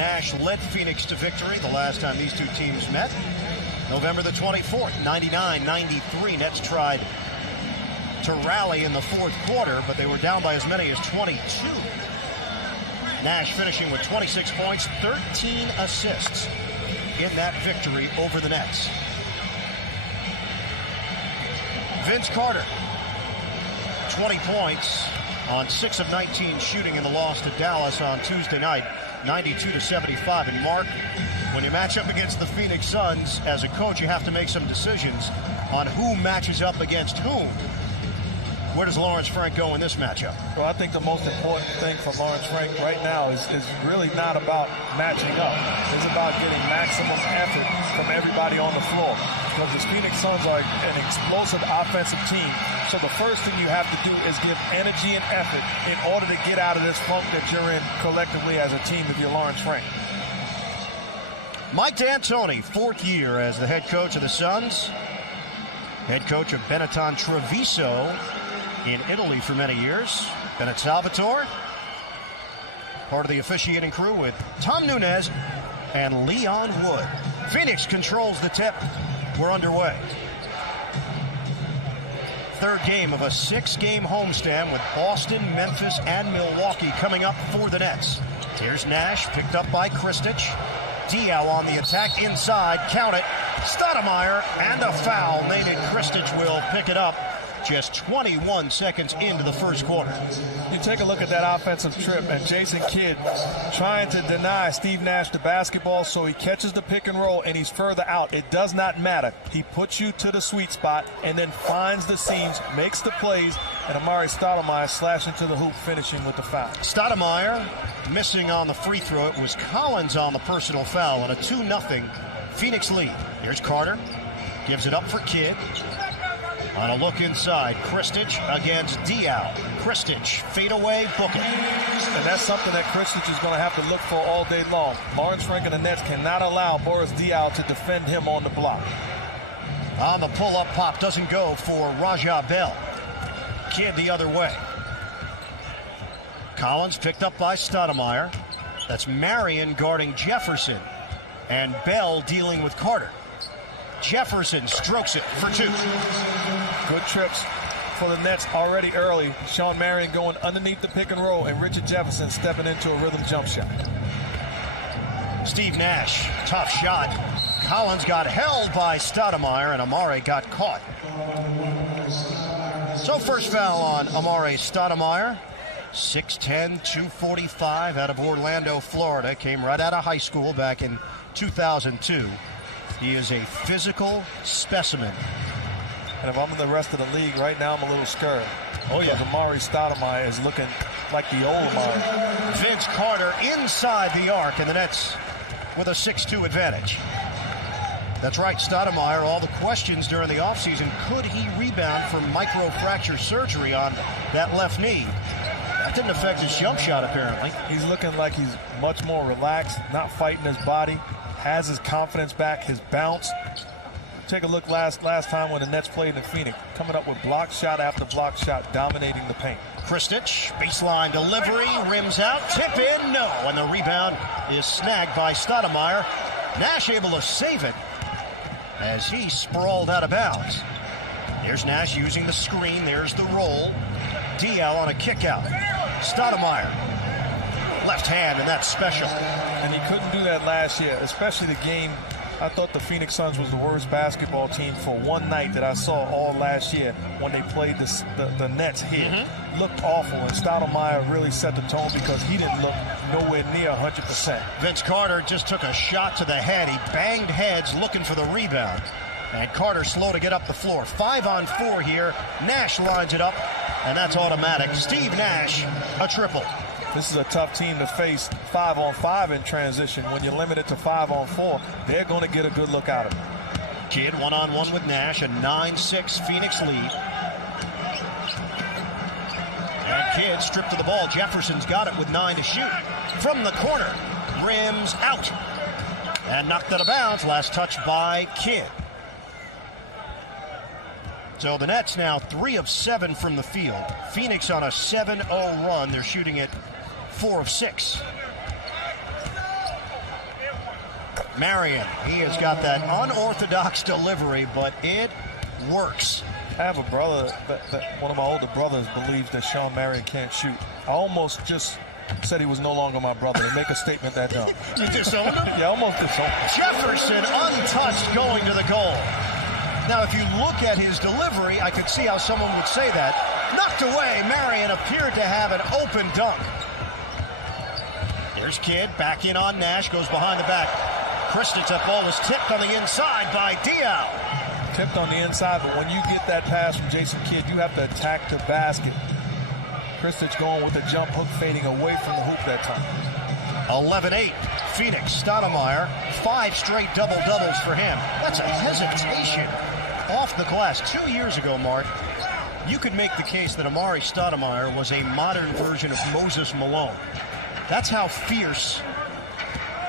Nash led Phoenix to victory the last time these two teams met. November the 24th, 99-93. Nets tried to rally in the fourth quarter, but they were down by as many as 22. Nash finishing with 26 points, 13 assists in that victory over the Nets. Vince Carter, 20 points on 6 of 19 shooting in the loss to Dallas on Tuesday night, 92-75. And Mark, when you match up against the Phoenix Suns, as a coach, you have to make some decisions on who matches up against whom. Where does Lawrence Frank go in this matchup? Well, I think the most important thing for Lawrence Frank right now is really not about matching up. It's about getting maximum effort from everybody on the floor. Because the Phoenix Suns are an explosive offensive team. So the first thing you have to do is give energy and effort in order to get out of this funk that you're in collectively as a team if you're Lawrence Frank. Mike D'Antoni, fourth year as the head coach of the Suns. Head coach of Benetton Treviso in Italy for many years. Bennett Salvatore, part of the officiating crew with Tom Nunez and Leon Wood. Phoenix controls the tip. We're underway. Third game of a 6-game homestand with Boston, Memphis, and Milwaukee coming up for the Nets. Here's Nash, picked up by Kristic. Diaw on the attack inside, count it. Stoudemire and a foul. Maybe Kristic will pick it up just 21 seconds into the first quarter. You take a look at that offensive trip, and Jason Kidd trying to deny Steve Nash the basketball, so he catches the pick and roll and he's further out. It does not matter. He puts you to the sweet spot and then finds the seams, makes the plays, and Amari Stoudemire slashing to the hoop, finishing with the foul. Stoudemire missing on the free throw. It was Collins on the personal foul, and a 2-0 Phoenix lead. Here's Carter, gives it up for Kidd. On a look inside, Kristic against Diaw. Kristic, fade away, book it. And that's something that Kristic is going to have to look for all day long. Lawrence Frank and the Nets cannot allow Boris Diaw to defend him on the block. On the pull-up, pop doesn't go for Raja Bell. Kidd the other way. Collins picked up by Stoudemire. That's Marion guarding Jefferson. And Bell dealing with Carter. Jefferson strokes it for 2. Good trips for the Nets already early. Shawn Marion going underneath the pick and roll, and Richard Jefferson stepping into a rhythm jump shot. Steve Nash, tough shot. Collins got held by Stoudemire, and Amari got caught. So first foul on Amari Stoudemire. 6'10", 245 out of Orlando, Florida. Came right out of high school back in 2002. He is a physical specimen. And if I'm in the rest of the league right now, I'm a little scared. Oh, yeah. Amari Stoudemire is looking like the old Amari. Vince Carter inside the arc, and the Nets with a 6-2 advantage. That's right, Stoudemire, all the questions during the offseason. Could he rebound from microfracture surgery on that left knee? That didn't affect his jump shot, apparently. He's looking like he's much more relaxed, not fighting his body. Has his confidence back, his bounce. Take a look last time when the Nets played in Phoenix, coming up with block shot after block shot, dominating the paint. Kristic, baseline delivery, rims out, tip in, no, and the rebound is snagged by Stoudemire. Nash able to save it as he sprawled out of bounds. Here's Nash using the screen, there's the roll. Diaw on a kick out. Stoudemire, left hand, and that's special. And he couldn't do that last year, especially the game. I thought the Phoenix Suns was the worst basketball team for one night that I saw all last year when they played the Nets here. Looked awful, and Stoudemire really set the tone because he didn't look nowhere near 100%. Vince Carter just took a shot to the head. He banged heads looking for the rebound. And Carter slow to get up the floor. 5-on-4 here. Nash lines it up, and that's automatic. Steve Nash, a triple. This is a tough team to face 5-on-5 in transition. When you're limited to 5-on-4, they're going to get a good look out of it. Kidd one-on-one with Nash, a 9-6 Phoenix lead. And Kidd stripped to the ball. Jefferson's got it with 9 to shoot. From the corner, rims out. And knocked out of bounds. Last touch by Kidd. So the Nets now 3 of 7 from the field. Phoenix on a 7-0 run. They're shooting at 4 of 6. Marion, he has got that unorthodox delivery, but it works. I have a brother, one of my older brothers believes that Shawn Marion can't shoot. I almost just said he was no longer my brother to make a statement that dumb. You disown him? Yeah, almost disown him. Jefferson untouched going to the goal. Now, if you look at his delivery, I could see how someone would say that. Knocked away, Marion appeared to have an open dunk. Here's Kidd, back in on Nash, goes behind the back. Kristich, that ball was tipped on the inside by Diaw. Tipped on the inside, but when you get that pass from Jason Kidd, you have to attack the basket. Kristich going with a jump hook, fading away from the hoop that time. 11-8, Phoenix. Stoudemire, 5 straight double-doubles for him. That's a hesitation off the glass. 2 years ago, Mark, you could make the case that Amari Stoudemire was a modern version of Moses Malone. That's how fierce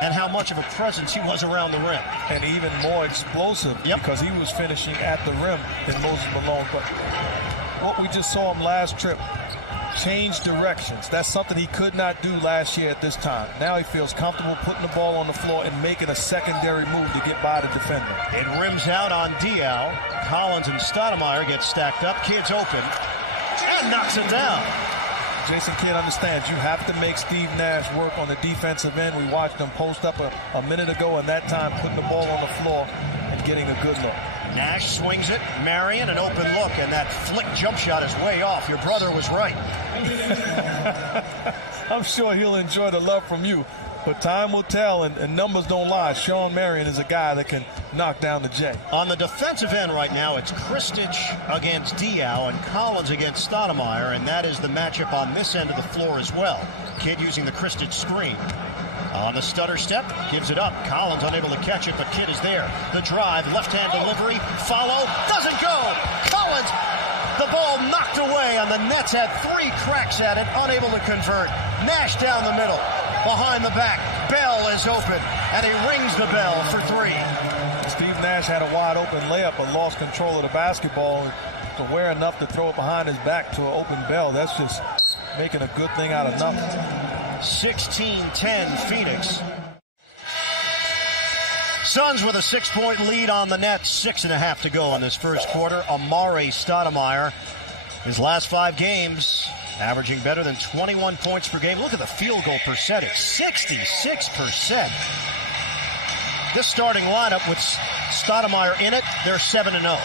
and how much of a presence he was around the rim. And even more explosive because he was finishing at the rim than Moses Malone. But what we just saw him last trip, change directions. That's something he could not do last year at this time. Now he feels comfortable putting the ball on the floor and making a secondary move to get by the defender. It rims out on Diaw. Collins and Stoudemire get stacked up. Kidd's open and knocks it down. Jason Kidd understands you have to make Steve Nash work on the defensive end. We watched him post up a minute ago, and that time putting the ball on the floor and getting a good look. Nash swings it. Marion, an open look, and that flick jump shot is way off. Your brother was right. I'm sure he'll enjoy the love from you, but time will tell, and numbers don't lie. Shawn Marion is a guy that can knock down the J. On the defensive end right now, it's Kristich against Diaw and Collins against Stoudemire, and that is the matchup on this end of the floor as well. Kidd using the Kristich screen. On the stutter step, gives it up. Collins unable to catch it, but Kidd is there. The drive, left-hand delivery, follow, doesn't go. Collins, the ball knocked away, and the Nets had 3 cracks at it, unable to convert. Nash down the middle, behind the back. Bell is open, and he rings the bell for 3. Steve Nash had a wide-open layup, but lost control of the basketball. Aware enough to throw it behind his back to an open Bell. That's just making a good thing out of nothing. 16-10 Phoenix. Suns with a 6-point lead on the Nets. 6.5 to go in this first quarter. Amari Stoudemire, his last 5 games, averaging better than 21 points per game. Look at the field goal percentage, 66%. This starting lineup with Stoudemire in it, they're 7-0.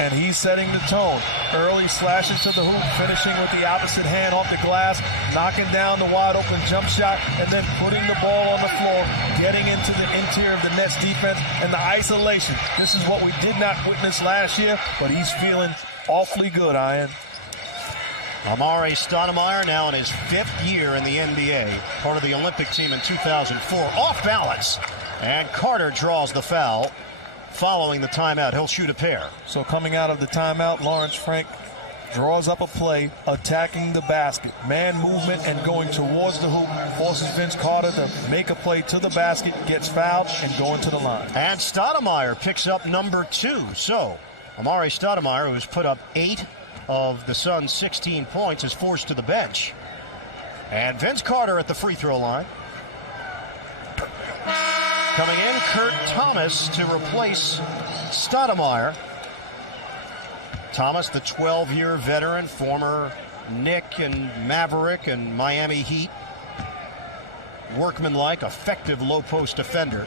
And he's setting the tone. Early slashing to the hoop, finishing with the opposite hand off the glass, knocking down the wide open jump shot, and then putting the ball on the floor, getting into the interior of the Nets defense and the isolation. This is what we did not witness last year, but he's feeling awfully good, Ian. Amari Stoudemire now in his 5th year in the NBA, part of the Olympic team in 2004. Off balance, and Carter draws the foul. Following the timeout, he'll shoot a pair. So coming out of the timeout, Lawrence Frank draws up a play, attacking the basket. Man movement and going towards the hoop, forces Vince Carter to make a play to the basket, gets fouled, and going to the line. And Stoudemire picks up number 2. So Amari Stoudemire, who's put up 8 of the Suns' 16 points, is forced to the bench. And Vince Carter at the free throw line. Coming in, Kurt Thomas to replace Stoudemire. Thomas, the 12-year veteran, former Knick and Maverick and Miami Heat. Workmanlike, effective low-post defender.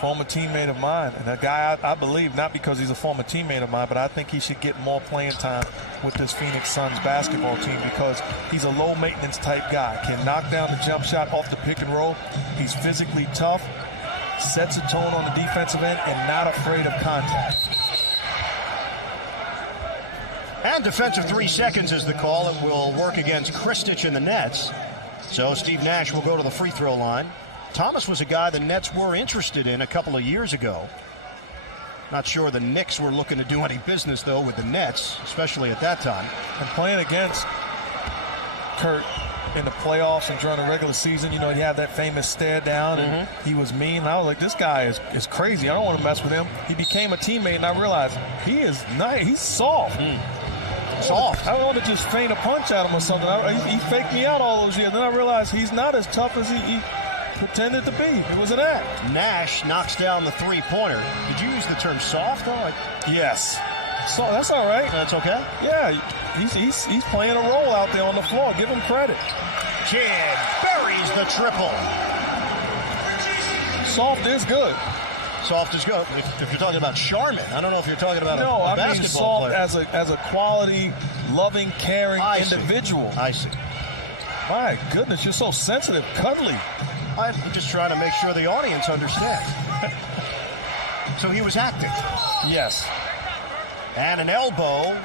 Former teammate of mine, and a guy I believe, not because he's a former teammate of mine, but I think he should get more playing time with this Phoenix Suns basketball team because he's a low-maintenance type guy. Can knock down the jump shot off the pick and roll. He's physically tough, sets a tone on the defensive end, and not afraid of contact. And defensive 3 seconds is the call. It will work against Kristich and the Nets. So Steve Nash will go to the free throw line. Thomas was a guy the Nets were interested in a couple of years ago. Not sure the Knicks were looking to do any business, though, with the Nets, especially at that time. And playing against Kurt in the playoffs and during the regular season, you know, he had that famous stare down, and he was mean. I was like, this guy is crazy. I don't want to mess with him. He became a teammate, and I realized he is nice. He's soft. Soft. I don't want to just feint a punch at him or something. He faked me out all those years. Then I realized he's not as tough as pretended to be. It was an act. Nash knocks down the three-pointer. Did you use the term soft, though? Yes. So that's all right. That's okay? Yeah, he's playing a role out there on the floor. Give him credit. Kidd buries the triple. Soft is good. Soft is good. If you're talking about Charmin, I don't know if you're talking about a I mean basketball soft player. as a quality, loving, caring individual. I see. My goodness, you're so sensitive, cuddly. I'm just trying to make sure the audience understands. So he was acting. Yes. And an elbow.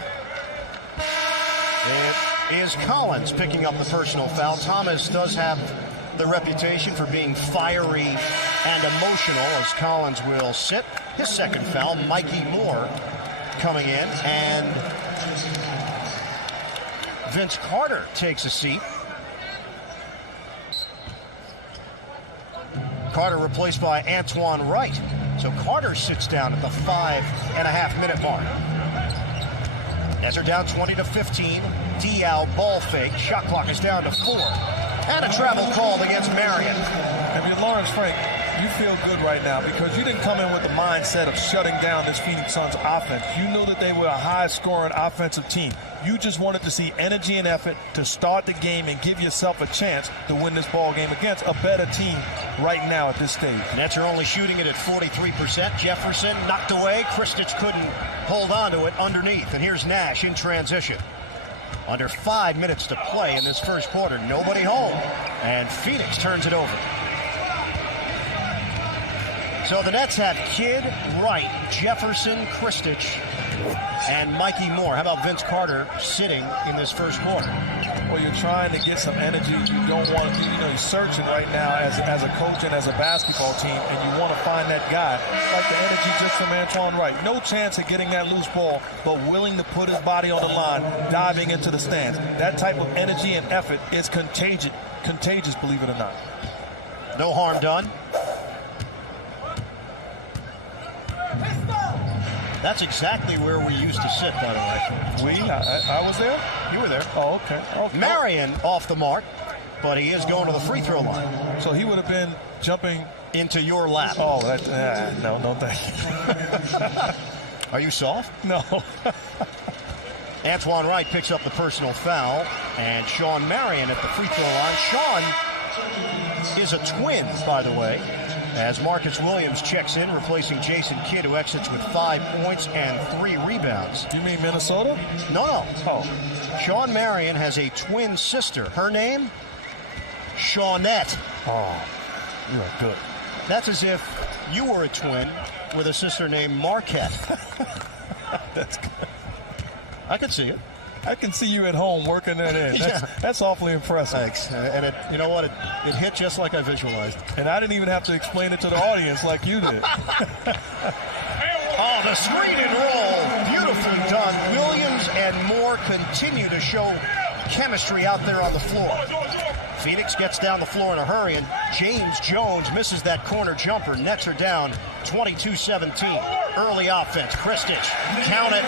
It is Collins picking up the personal foul. Thomas does have the reputation for being fiery and emotional, as Collins will sit. His second foul, Mikey Moore coming in, and Vince Carter takes a seat. Carter replaced by Antoine Wright. So Carter sits down at the 5.5-minute mark. As they're down 20-15, Diaw ball fake. Shot clock is down to 4. And a travel called against Marion. I mean, Lawrence Frank, you feel good right now because you didn't come in with the mindset of shutting down this Phoenix Suns offense. You knew that they were a high-scoring offensive team. You just wanted to see energy and effort to start the game and give yourself a chance to win this ball game against a better team right now at this stage. Nets are only shooting it at 43%. Jefferson knocked away. Kristich couldn't hold on to it underneath. And here's Nash in transition. Under 5 minutes to play in this first quarter. Nobody home. And Phoenix turns it over. So the Nets have Kidd, Wright, Jefferson, Kristich, and Mikey Moore. How about Vince Carter sitting in this first quarter? Well, you're trying to get some energy. You don't want to, you're searching right now as a coach and as a basketball team, and you want to find that guy. Like the energy just from Antoine Wright. No chance of getting that loose ball, but willing to put his body on the line, diving into the stands. That type of energy and effort is contagious, believe it or not. No harm done. That's exactly where we used to sit, by the way. I was there? You were there. Oh, okay. Marion off the mark, but he is going to the free throw line. So he would have been jumping into your lap. Oh, no, thank you. Are you soft? No. Antoine Wright picks up the personal foul, and Sean Marion at the free throw line. Sean is a twin, by the way, as Marcus Williams checks in, replacing Jason Kidd, who exits with 5 points and 3 rebounds. You mean Minnesota? No. Oh. Sean Marion has a twin sister. Her name? Shawnette. Oh, you are good. That's as if you were a twin with a sister named Marquette. That's good. I could see it. I can see you at home working that in. That's awfully impressive. Thanks. And it, you know what? It hit just like I visualized. And I didn't even have to explain it to the audience like you did. Oh, the screen and roll. Beautifully done. Williams and Moore continue to show chemistry out there on the floor. Phoenix gets down the floor in a hurry, and James Jones misses that corner jumper. Nets are down 22-17. Early offense. Kristich, count it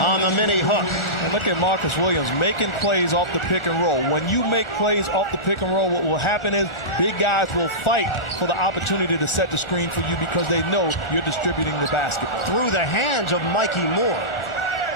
on the mini hook. And look at Marcus Williams making plays off the pick and roll. When you make plays off the pick and roll, what will happen is big guys will fight for the opportunity to set the screen for you because they know you're distributing the basketball. Through the hands of Mikey Moore.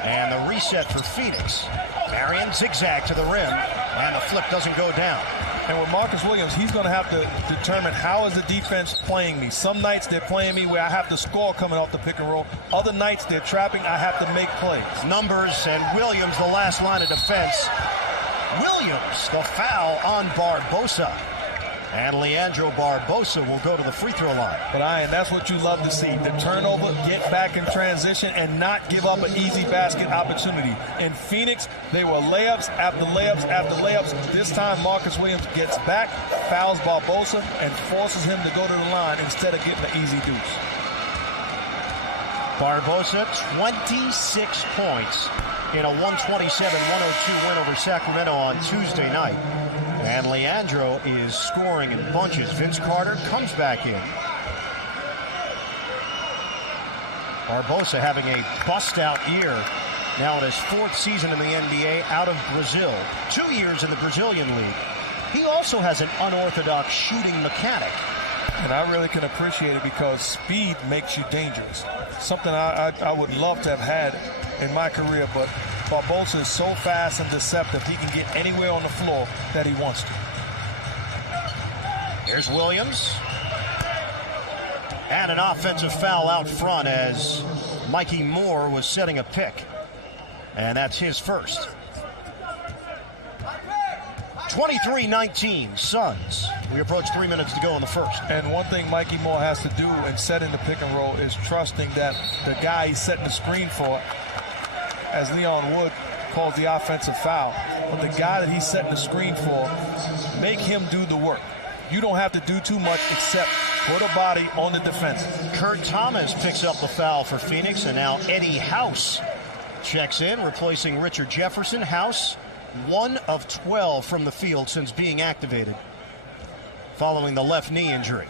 And the reset for Phoenix. Marion zigzag to the rim, and the flip doesn't go down. And with Marcus Williams, he's going to have to determine how is the defense playing me. Some nights they're playing me where I have to score coming off the pick and roll. Other nights they're trapping, I have to make plays. Numbers, and Williams, the last line of defense. Williams, the foul on Barbosa. And Leandro Barbosa will go to the free throw line. But Ian, that's what you love to see. The turnover, get back in transition, and not give up an easy basket opportunity. In Phoenix, they were layups after layups after layups. This time, Marcus Williams gets back, fouls Barbosa, and forces him to go to the line instead of getting an easy deuce. Barbosa, 26 points in a 127-102 win over Sacramento on Tuesday night. And Leandro is scoring in bunches. Vince Carter comes back in. Barbosa having a bust-out year. Now in his 4th season in the NBA out of Brazil. 2 years in the Brazilian League. he also has an unorthodox shooting mechanic. And I really can appreciate it because speed makes you dangerous. Something I would love to have had in my career, but Barbosa is so fast and deceptive, he can get anywhere on the floor that he wants to. Here's Williams. And an offensive foul out front as Mikey Moore was setting a pick. And that's his first. 23-19, Suns. We approach 3 minutes to go in the first. And one thing Mikey Moore has to do in setting the pick and roll is trusting that the guy he's setting the screen for, as Leon Wood calls the offensive foul, but the guy that he's setting the screen for, make him do the work. You don't have to do too much except put a body on the defense. Kurt Thomas picks up the foul for Phoenix, and now Eddie House checks in, replacing Richard Jefferson. House, 1 of 12 from the field since being activated following the left knee injury.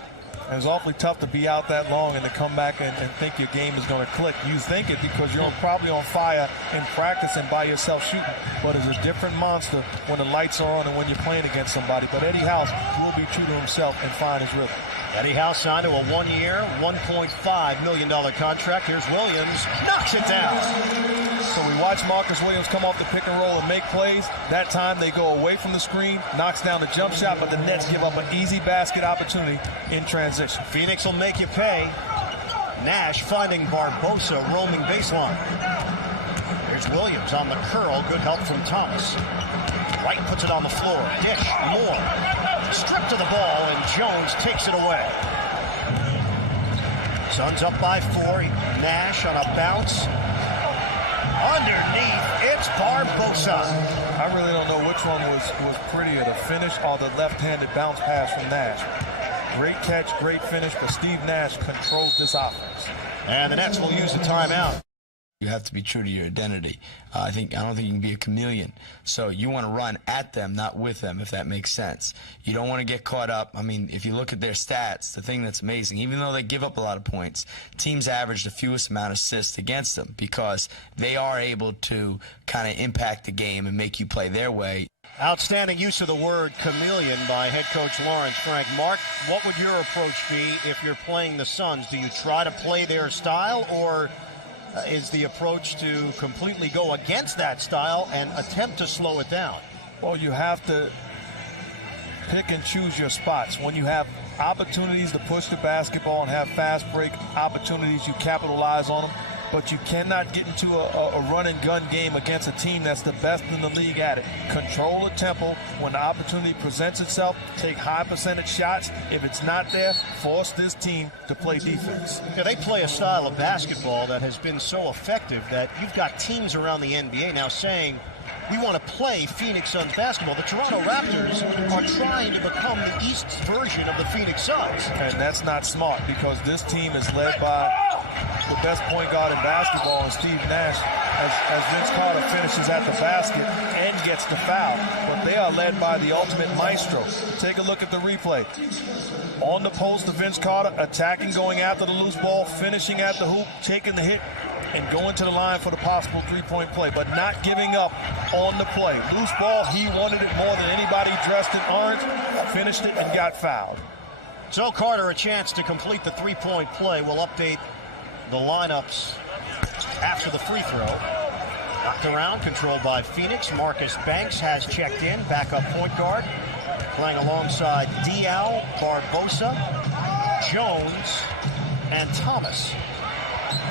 And it's awfully tough to be out that long and to come back and think your game is going to click. You think it because you're probably on fire in practice and by yourself shooting. But it's a different monster when the lights are on and when you're playing against somebody. But Eddie House will be true to himself and find his rhythm. Eddie House signed to a 1-year, $1.5 million contract. Here's Williams, knocks it down. So we watch Marcus Williams come off the pick and roll and make plays. That time they go away from the screen, knocks down the jump shot, but the Nets give up an easy basket opportunity in transition. Phoenix will make you pay. Nash finding Barbosa roaming baseline. Here's Williams on the curl. Good help from Thomas. Wright puts it on the floor. Dish, Moore. Stripped to the ball, and Jones takes it away. Suns up by 4. Nash on a bounce. Underneath, it's Barbosa. I really don't know which one was prettier, the finish or the left-handed bounce pass from Nash. Great catch, great finish, but Steve Nash controls this offense. And the Nets will use the timeout. You have to be true to your identity. I don't think you can be a chameleon. So you want to run at them, not with them, if that makes sense. You don't want to get caught up. I mean, if you look at their stats, the thing that's amazing, even though they give up a lot of points, teams average the fewest amount of assists against them because they are able to kind of impact the game and make you play their way. Outstanding use of the word chameleon by head coach Lawrence Frank. Mark, what would your approach be if you're playing the Suns? Do you try to play their style, or is the approach to completely go against that style and attempt to slow it down? Well, you have to pick and choose your spots. When you have opportunities to push the basketball and have fast break opportunities, you capitalize on them. But you cannot get into a run-and-gun game against a team that's the best in the league at it. Control the tempo. When the opportunity presents itself, take high percentage shots. If it's not there, force this team to play defense. Yeah, they play a style of basketball that has been so effective that you've got teams around the NBA now saying, we want to play Phoenix Suns basketball. The Toronto Raptors are trying to become the East's version of the Phoenix Suns. And that's not smart because this team is led by the best point guard in basketball, and Steve Nash, as Vince Carter finishes at the basket and gets the foul. But they are led by the ultimate maestro. Take a look at the replay. On the post of Vince Carter, attacking, going after the loose ball, finishing at the hoop, taking the hit, and going to the line for the possible three-point play, but not giving up on the play. Loose ball, he wanted it more than anybody dressed in orange, finished it, and got fouled. So Carter a chance to complete the three-point play. We'll update the lineups after the free throw. Knocked around, controlled by Phoenix. Marcus Banks has checked in, backup point guard, playing alongside Diaw, Barbosa, Jones, and Thomas.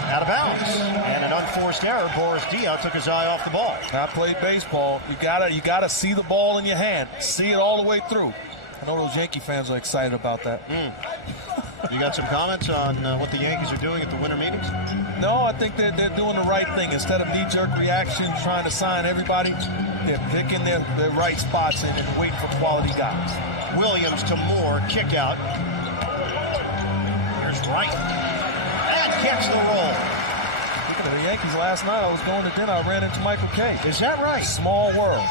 Out of bounds, and an unforced error. Boris Diaw took his eye off the ball. I played baseball. You gotta see the ball in your hand, see it all the way through. I know those Yankee fans are excited about that. You got some comments on what the Yankees are doing at the winter meetings? No, I think they're doing the right thing. Instead of knee-jerk reaction, trying to sign everybody, they're picking their right spots and waiting for quality guys. Williams to Moore, kick out. Here's Wright. And gets the roll. Looking at the Yankees last night, I was going to dinner, I ran into Michael Kay. Is that right? Small world.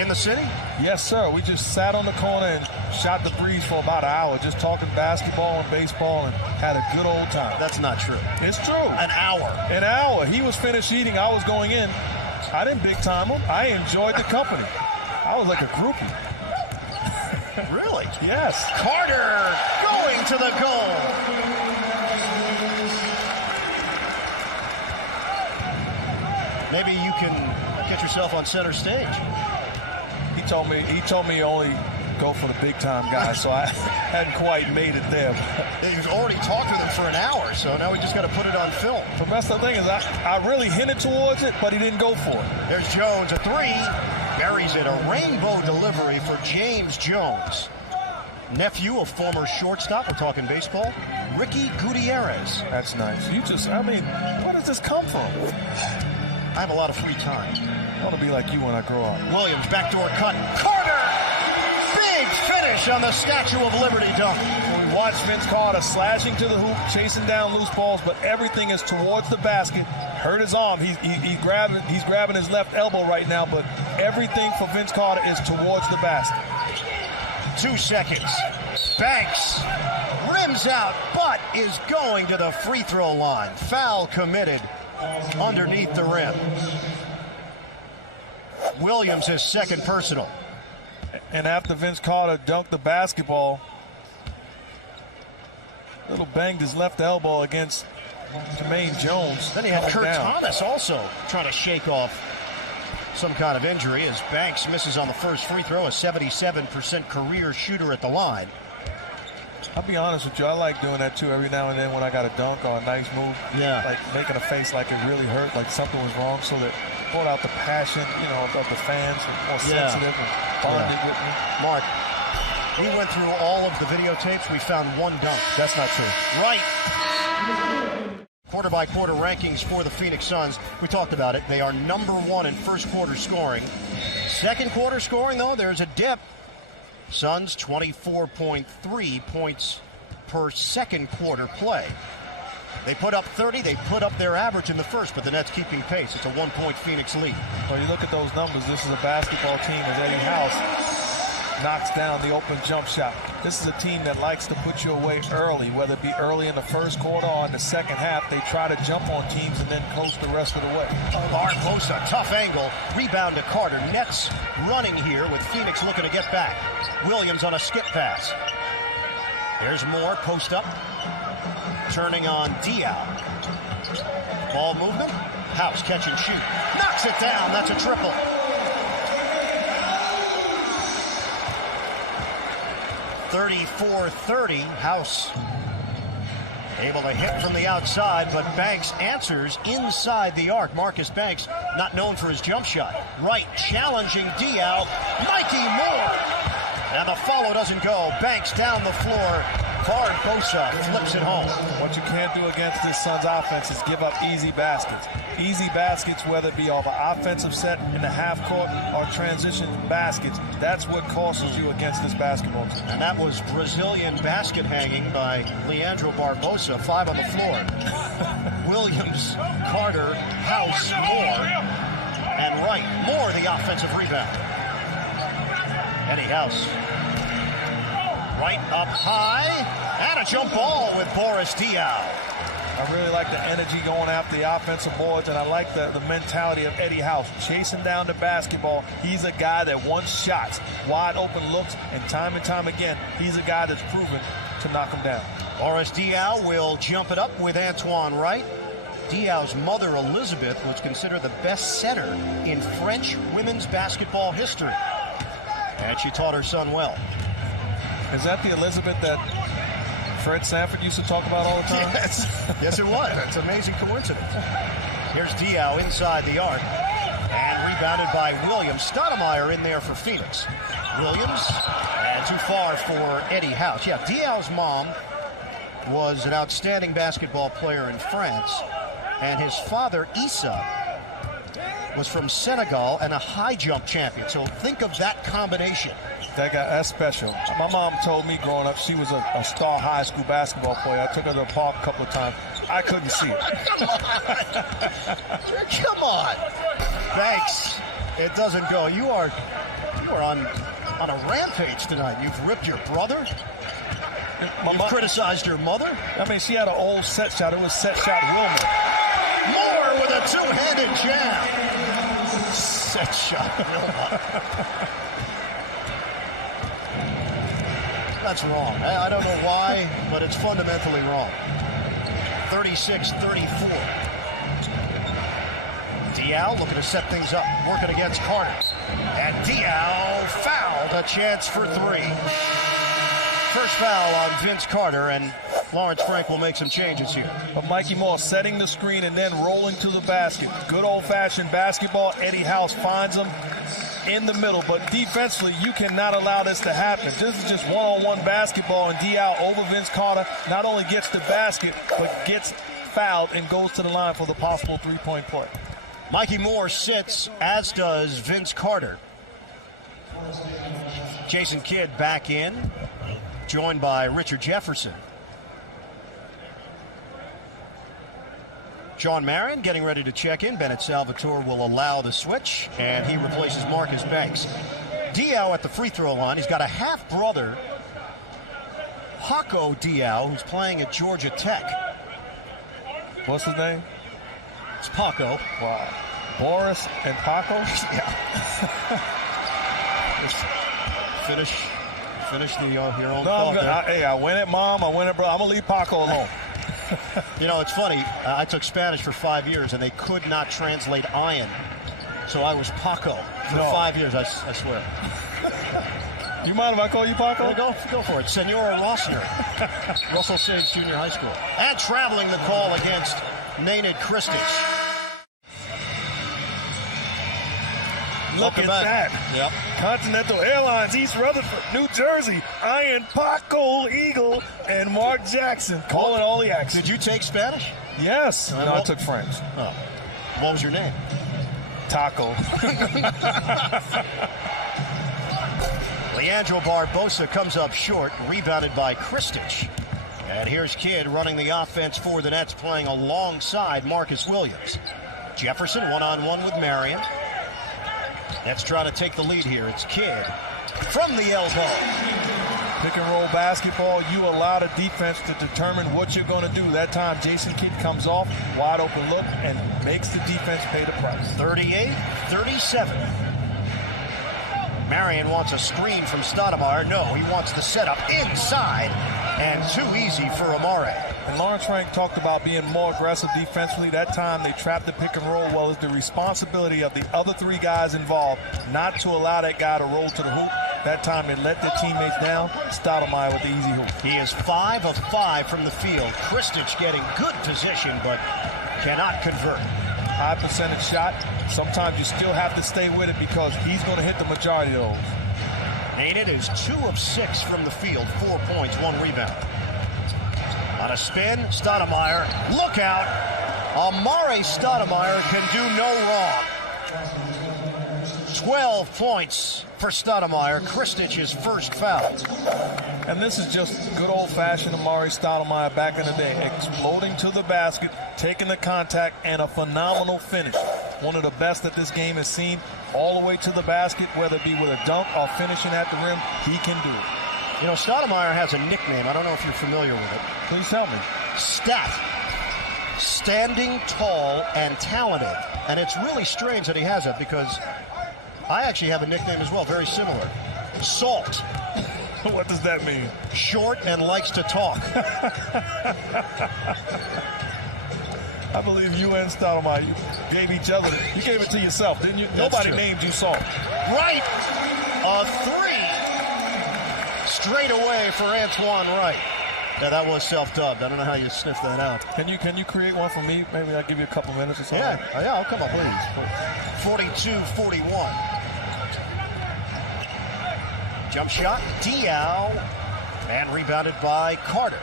In the city? Yes, sir. We just sat on the corner and shot the threes for about an hour, just talking basketball and baseball, and had a good old time. That's not true. It's true. An hour. An hour. He was finished eating. I was going in. I didn't big time him. I enjoyed the company. I was like a groupie. Really? Yes. Carter going to the goal. Maybe you can get yourself on center stage. He told me only go for the big time guys, so I hadn't quite made it there. You've already talked with him for an hour, so now we just got to put it on film. The best of the thing is I really hinted towards it, but he didn't go for it. There's Jones, a three. Buries it. A rainbow delivery for James Jones. Nephew of former shortstop, we're talking baseball, Ricky Gutierrez. That's nice. Where does this come from? I have a lot of free time. I want to be like you when I grow up. Williams, backdoor cut. Carter! Big finish on the Statue of Liberty dunk. We watch Vince Carter slashing to the hoop, chasing down loose balls, but everything is towards the basket. Hurt his arm. He's grabbing his left elbow right now, but everything for Vince Carter is towards the basket. 2 seconds. Banks rims out, but is going to the free throw line. Foul committed underneath the rim. Williams, his second personal. And after Vince Carter dunked the basketball, Little banged his left elbow against Jermaine Jones. Then he had Kurt Thomas also trying to shake off some kind of injury as Banks misses on the first free throw, a 77% career shooter at the line. I'll be honest with you, I like doing that too every now and then when I got a dunk or a nice move. Yeah. Like making a face like it really hurt, like something was wrong, so that brought out the passion, of the fans, and more sensitive and bonded with me. Mark, we went through all of the videotapes. We found one dunk. That's not true. Right. Quarter-by-quarter rankings for the Phoenix Suns. We talked about it. They are number one in first quarter scoring. Second quarter scoring, though, there's a dip. Suns 24.3 points per second quarter play. They put up 30. They put up their average in the first, but the Nets keeping pace. It's a 1-point Phoenix lead. Well, you look at those numbers. This is a basketball team as Eddie House knocks down the open jump shot. This is a team that likes to put you away early, whether it be early in the first quarter or in the second half. They try to jump on teams and then coast the rest of the way. Barbosa, tough angle. Rebound to Carter. Nets running here with Phoenix looking to get back. Williams on a skip pass. There's Moore, post up. Turning on Diaw. Ball movement. House catch and shoot. Knocks it down. That's a triple. .34-30. House able to hit from the outside, but Banks answers inside the arc. Marcus Banks, not known for his jump shot. Right, challenging Diaw. Mikey Moore. And the follow doesn't go. Banks down the floor. Barbosa flips it home. What you can't do against this Suns offense is give up easy baskets. Easy baskets, whether it be off an offensive set in the half court or transition baskets, that's what causes you against this basketball team. And that was Brazilian basket hanging by Leandro Barbosa, 5 on the floor. Williams, Carter, House, Moore, and Wright. Moore the offensive rebound. Eddie House. Right up high, and a jump ball with Boris Diaw. I really like the energy going after the offensive boards, and I like the mentality of Eddie House, chasing down the basketball. He's a guy that wants shots, wide open looks, and time again, he's a guy that's proven to knock them down. Boris Diaw will jump it up with Antoine Wright. Diaw's mother, Elizabeth, was considered the best setter in French women's basketball history, and she taught her son well. Is that the Elizabeth that Fred Sanford used to talk about all the time? Yes, yes it was. That's an amazing coincidence. Here's Diaw inside the arc, and rebounded by Williams. Stoudemire in there for Phoenix. Williams, and too far for Eddie House. Yeah, Diaw's mom was an outstanding basketball player in France, and his father, Issa, was from Senegal and a high jump champion. So think of that combination. That's special. My mom told me growing up she was a star high school basketball player. I took her to the park a couple of times. I couldn't see it. Come on. Banks. It doesn't go. You are on a rampage tonight. You've ripped your brother. You've criticized your mother. I mean, she had an old set shot. It was set shot Wilmer. Moore with a two-handed jam. Set shot Wilmer. That's wrong. I don't know why, but it's fundamentally wrong. 36-34. Diaw looking to set things up, working against Carter. And Diaw fouled, a chance for three. First foul on Vince Carter, and Lawrence Frank will make some changes here. But Mikey Moore setting the screen and then rolling to the basket. Good old-fashioned basketball. Eddie House finds him in the middle, but defensively, you cannot allow this to happen. This is just one-on-one basketball, and Diaw over Vince Carter not only gets the basket, but gets fouled and goes to the line for the possible three-point play. Mikey Moore sits, as does Vince Carter. Jason Kidd back in, joined by Richard Jefferson. Sean Marion getting ready to check in. Bennett Salvatore will allow the switch, and he replaces Marcus Banks. Diaw at the free throw line. He's got a half-brother, Paco Diaw, who's playing at Georgia Tech. What's his name? It's Paco. Wow. Boris and Paco? Yeah. Finish your own thought there. Hey, I win it, Mom. I win it, bro. I'm going to leave Paco alone. You know, it's funny. I took Spanish for 5 years, and they could not translate iron. So I was Paco for 5 years, I swear. You mind if I call you Paco? Well, go for it. Senora Rossner, Russell Sage Junior High School. And traveling the call against Nenad Kristic. Look at that. Yep. Continental Airlines, East Rutherford, New Jersey. Iron Paco Eagle and Mark Jackson calling all the action. Did you take Spanish? Yes. No, I took French. Oh. What was your name? Taco. Leandro Barbosa comes up short, rebounded by Kristic. And here's Kidd running the offense for the Nets, playing alongside Marcus Williams. Jefferson one-on-one with Marion. Nets trying to take the lead here. It's Kidd from the elbow. Pick and roll basketball, you allow the defense to determine what you're going to do. That time, Jason Kidd comes off, wide open look, and makes the defense pay the price. 38-37. Marion wants a screen from Stoudemire. No, he wants the setup inside, and too easy for Amare. And Lawrence Frank talked about being more aggressive defensively. That time they trapped the pick and roll. Well, it's the responsibility of the other three guys involved not to allow that guy to roll to the hoop. That time they let their teammates down. Stoudemire with the easy hoop. He is 5 of 5 from the field. Kristic getting good position, but cannot convert. High percentage shot. Sometimes you still have to stay with it because he's going to hit the majority of those. Nenad is 2 of 6 from the field, 4 points, 1 rebound. On a spin, Stoudemire, look out! Amare Stoudemire can do no wrong. 12 points for Stoudemire. Kristic's first foul. And this is just good old-fashioned Amare Stoudemire back in the day. Exploding to the basket, taking the contact, and a phenomenal finish. One of the best that this game has seen, all the way to the basket, whether it be with a dunk or finishing at the rim, he can do it. You know, Stoudemire has a nickname. I don't know if you're familiar with it. Please tell me. Stat. Standing tall and talented. And it's really strange that he has it because I actually have a nickname as well, very similar. Salt. What does that mean? Short and likes to talk. I believe you and Stoudemire, you gave each other, you gave it to yourself, didn't you? Nobody named you Salt. Right. A 3. Straight away for Antoine Wright. Yeah, that was self-dubbed. I don't know how you sniffed that out. Can you create one for me? Maybe I'll give you a couple minutes or something. Yeah, I'll come up, please. 42-41. Jump shot, Diaw, and rebounded by Carter.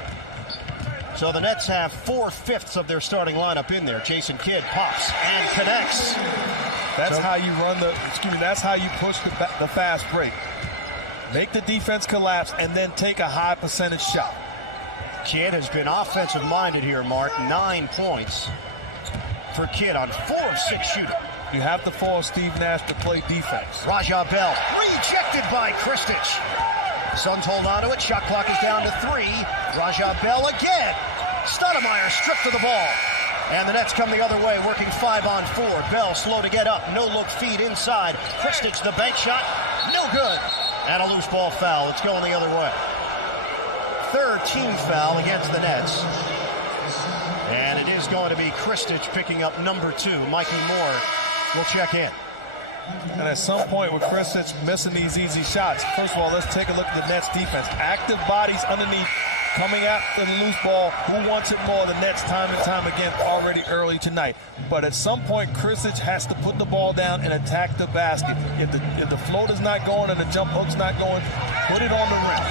So the Nets have 4/5 of their starting lineup in there. Jason Kidd pops and connects. That's how you run that's how you push the fast break. Make the defense collapse and then take a high percentage shot. Kidd has been offensive minded here, Mark. 9 points for Kidd on 4 of 6 shooting. You have to force Steve Nash to play defense. Raja Bell rejected by Kristic. Suns hold on to it. Shot clock is down to 3. Raja Bell again. Stoudemire stripped to the ball. And the Nets come the other way, working 5-on-4. Bell slow to get up. No look feed inside. Kristic the bank shot. No good. And a loose ball foul. It's going the other way. third team foul against the Nets. And it is going to be Kristich picking up number 2. Mikey Moore will check in. And at some point with Kristich missing these easy shots, first of all, let's take a look at the Nets defense. Active bodies underneath, coming after the loose ball. Who wants it more? The Nets time and time again already early tonight. But at some point, Kristich has to put the ball down and attack the basket. If the float is not going and the jump hook's not going, put it on the rim.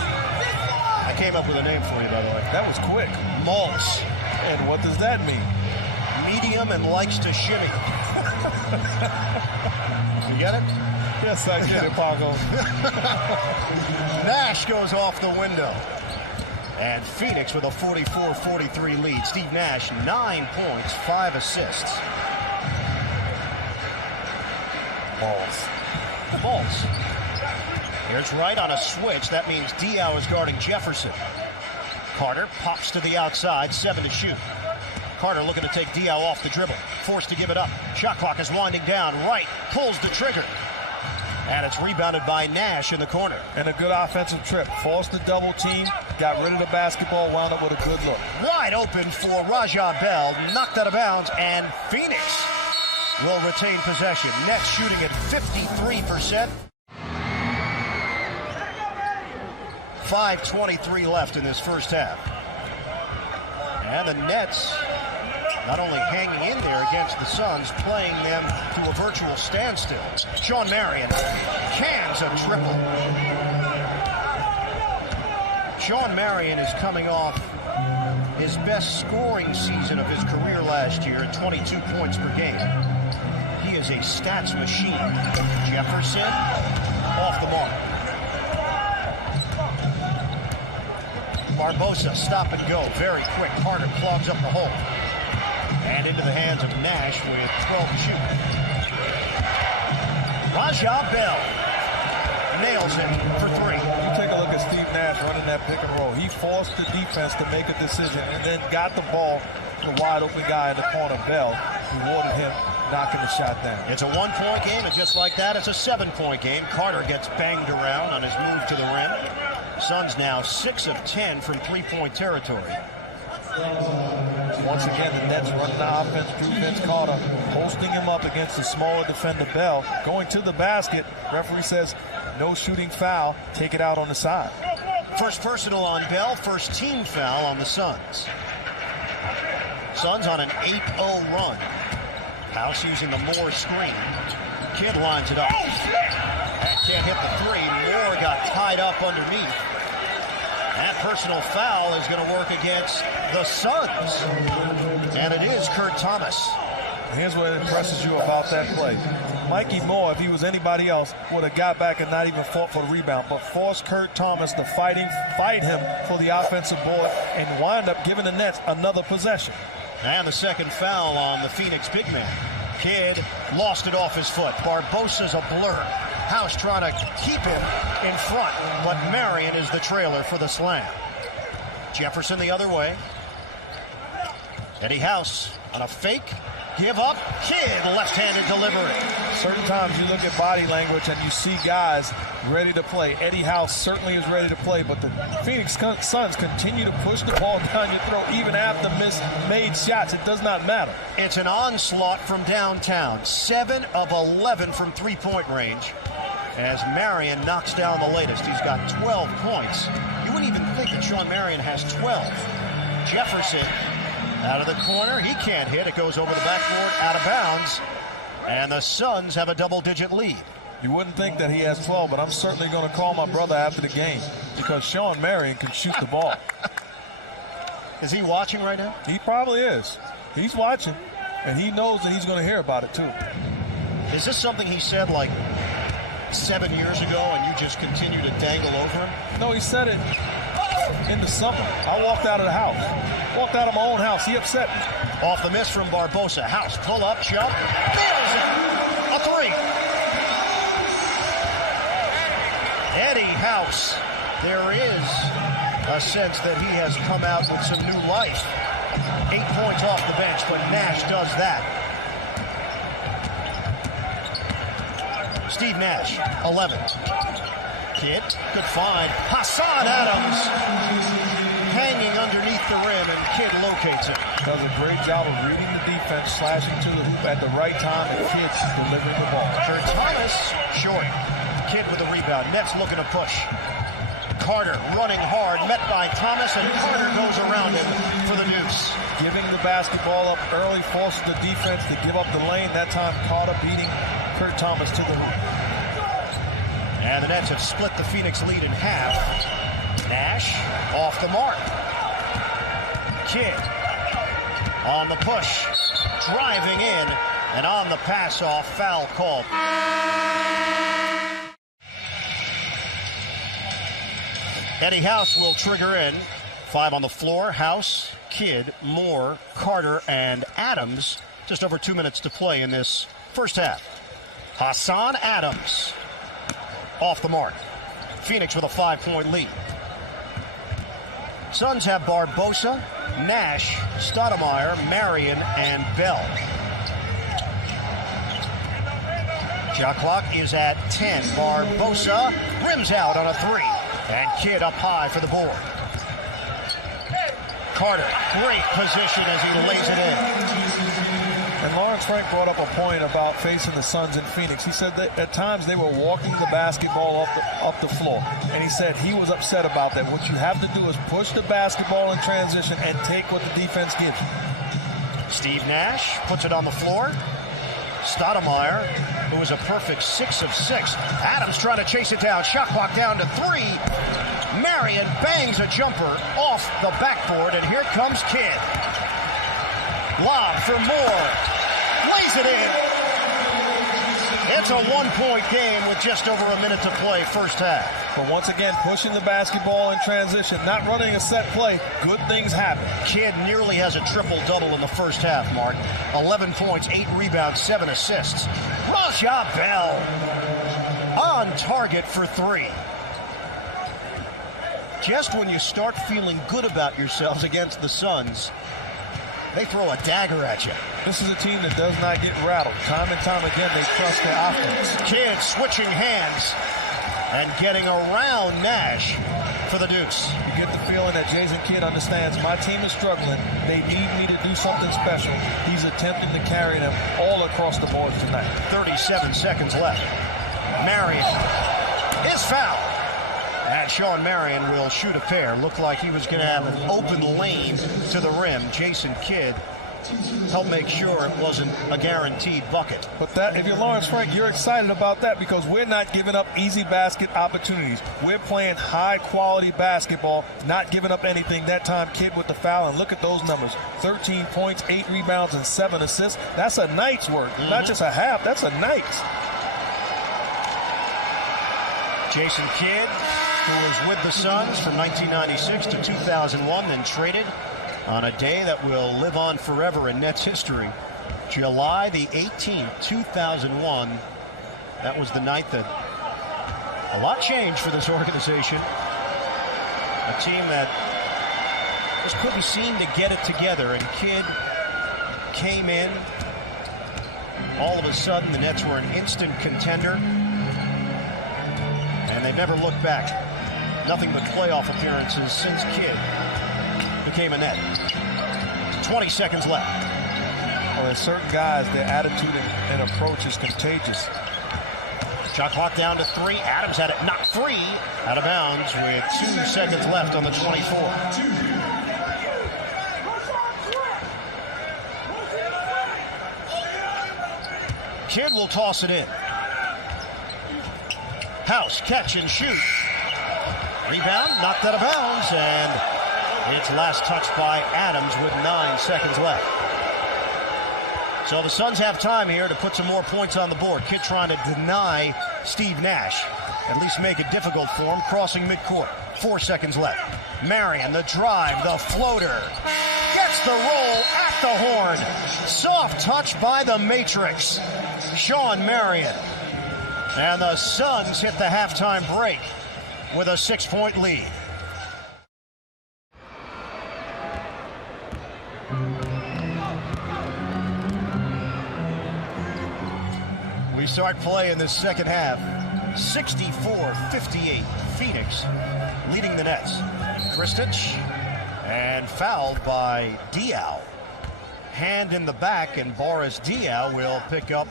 I came up with a name for you, by the way. That was quick. Maltz. And what does that mean? Medium and likes to shimmy. You get it? Yes, I get it, Paco. Nash goes off the window. And Phoenix with a 44-43 lead. Steve Nash, 9 points, 5 assists. Balls. Here's Wright on a switch. That means Diaw is guarding Jefferson. Carter pops to the outside, 7 to shoot. Carter looking to take Diaw off the dribble. Forced to give it up. Shot clock is winding down. Wright pulls the trigger. And it's rebounded by Nash in the corner. And a good offensive trip. Forced the double team, got rid of the basketball, wound up with a good look. Wide open for Raja Bell. Knocked out of bounds, and Phoenix will retain possession. Nets shooting at 53%. 5:23 left in this first half. And the Nets not only hanging in there against the Suns, playing them to a virtual standstill. Shawn Marion cans a triple. Shawn Marion is coming off his best scoring season of his career last year at 22 points per game. He is a stats machine. Jefferson off the mark. Barbosa, stop and go, very quick. Carter clogs up the hole. And into the hands of Nash with 12 to shoot. Raja Bell nails him for 3. You take a look at Steve Nash running that pick and roll. He forced the defense to make a decision and then got the ball to the wide open guy in the corner, Bell. Rewarded him knocking the shot down. It's a 1-point game, and just like that, it's a 7-point game. Carter gets banged around on his move to the rim. Suns now 6 of 10 from 3-point territory. Once again, the Nets running the offense through Vince Carter, posting him up against the smaller defender Bell. Going to the basket, referee says no shooting foul, take it out on the side. First personal on Bell, first team foul on the Suns. Suns on an 8-0 run. House using the Moore screen. Kidd lines it up. That can't hit the 3. Moore got tied up underneath. That personal foul is going to work against the Suns. And it is Kurt Thomas. Here's what impresses you about that play. Mikey Moore, if he was anybody else, would have got back and not even fought for the rebound, but forced Kurt Thomas to fight him for the offensive board and wind up giving the Nets another possession. And the second foul on the Phoenix big man. Kidd lost it off his foot. Barbosa's a blur. House trying to keep him in front, but Marion is the trailer for the slam. Jefferson the other way. Eddie House on a fake. Give up. Kidd, left-handed delivery. Certain times you look at body language and you see guys ready to play. Eddie House certainly is ready to play, but the Phoenix Suns continue to push the ball down your throat even after made shots. It does not matter. It's an onslaught from downtown. 7 of 11 from three-point range as Marion knocks down the latest. He's got 12 points. You wouldn't even think that Shawn Marion has 12. Jefferson out of the corner. He can't hit. It goes over the backboard, out of bounds. And the Suns have a double-digit lead. You wouldn't think that he has 12, but I'm certainly going to call my brother after the game because Shawn Marion can shoot the ball. Is he watching right now? He probably is. He's watching, and he knows that he's going to hear about it, too. Is this something he said like 7 years ago and you just continue to dangle over him? No, he said it in the summer. I walked out of the house. Walked out of my own house. He upset me. Off the miss from Barbosa. House, pull up, jump. Nails it. A 3. Eddie House. There is a sense that he has come out with some new life. 8 points off the bench, but Nash does that. Steve Nash, 11. Kidd, good find. Hassan Adams. the rim, and Kidd locates it. Does a great job of reading the defense, slashing to the hoop at the right time, and Kidd delivering the ball. Kurt Thomas, short. Kidd with the rebound. Nets looking to push. Carter running hard, met by Thomas, and Carter goes around him for the deuce. Giving the basketball up early forces the defense to give up the lane. That time, Carter beating Kurt Thomas to the hoop. And the Nets have split the Phoenix lead in half. Nash off the mark. Kidd on the push, driving in, and on the pass off, foul called. Eddie House will trigger in. 5 on the floor. House, Kidd, Moore, Carter, and Adams. Just over 2 minutes to play in this first half. Hassan Adams off the mark. Phoenix with a 5-point lead. Suns have Barbosa, Nash, Stoudemire, Marion, and Bell. Shot clock is at 10. Barbosa rims out on a 3. And Kidd up high for the board. Carter, great position as he lays it in. And Lawrence Frank brought up a point about facing the Suns in Phoenix. He said that at times they were walking the basketball up the floor. And he said he was upset about that. What you have to do is push the basketball in transition and take what the defense gives you. Steve Nash puts it on the floor. Stoudemire, who is a perfect 6 of 6. Adams trying to chase it down. Shot clock down to 3. Marion bangs a jumper off the backboard, and here comes Kidd. Lob for Moore. Lays it in. It's a 1-point game with just over a minute to play first half. But once again, pushing the basketball in transition, not running a set play, good things happen. Kidd nearly has a triple-double in the first half, Mark. 11 points, 8 rebounds, 7 assists. Raja Bell on target for 3. Just when you start feeling good about yourselves against the Suns, they throw a dagger at you. This is a team that does not get rattled. Time and time again, they trust their offense. Kidd switching hands and getting around Nash for the deuce. You get the feeling that Jason Kidd understands my team is struggling. They need me to do something special. He's attempting to carry them all across the board tonight. 37 seconds left. Marion is fouled. And Sean Marion will shoot a pair. Looked like he was going to have an open lane to the rim. Jason Kidd helped make sure it wasn't a guaranteed bucket. But that, if you're Lawrence Frank, you're excited about that because we're not giving up easy basket opportunities. We're playing high-quality basketball, not giving up anything. That time, Kidd with the foul, and look at those numbers. 13 points, 8 rebounds, and 7 assists. That's a night's work, not just a half. That's a night's. Jason Kidd, who was with the Suns from 1996 to 2001, then traded on a day that will live on forever in Nets history. July the 18th, 2001. That was the night that a lot changed for this organization. A team that just couldn't seem to get it together, and Kidd came in. All of a sudden, the Nets were an instant contender, and they never looked back. Nothing but playoff appearances since Kidd became a Net. 20 seconds left. Well, there's certain guys, their attitude and approach is contagious. Shot clock down to 3. Adams had it knocked free out of bounds with 2 seconds left on the 24. Kidd will toss it in. House, catch and shoot. Rebound, knocked out of bounds, and it's last touched by Adams with 9 seconds left. So the Suns have time here to put some more points on the board. Kidd trying to deny Steve Nash, at least make it difficult for him, crossing midcourt. 4 seconds left. Marion, the drive, the floater. Gets the roll at the horn. Soft touch by the Matrix. Sean Marion. And the Suns hit the halftime break with a 6-point lead. We start play in this second half. 64-58. Phoenix leading the Nets. Kristich And fouled by Diaw. Hand in the back, and Boris Diaw will pick up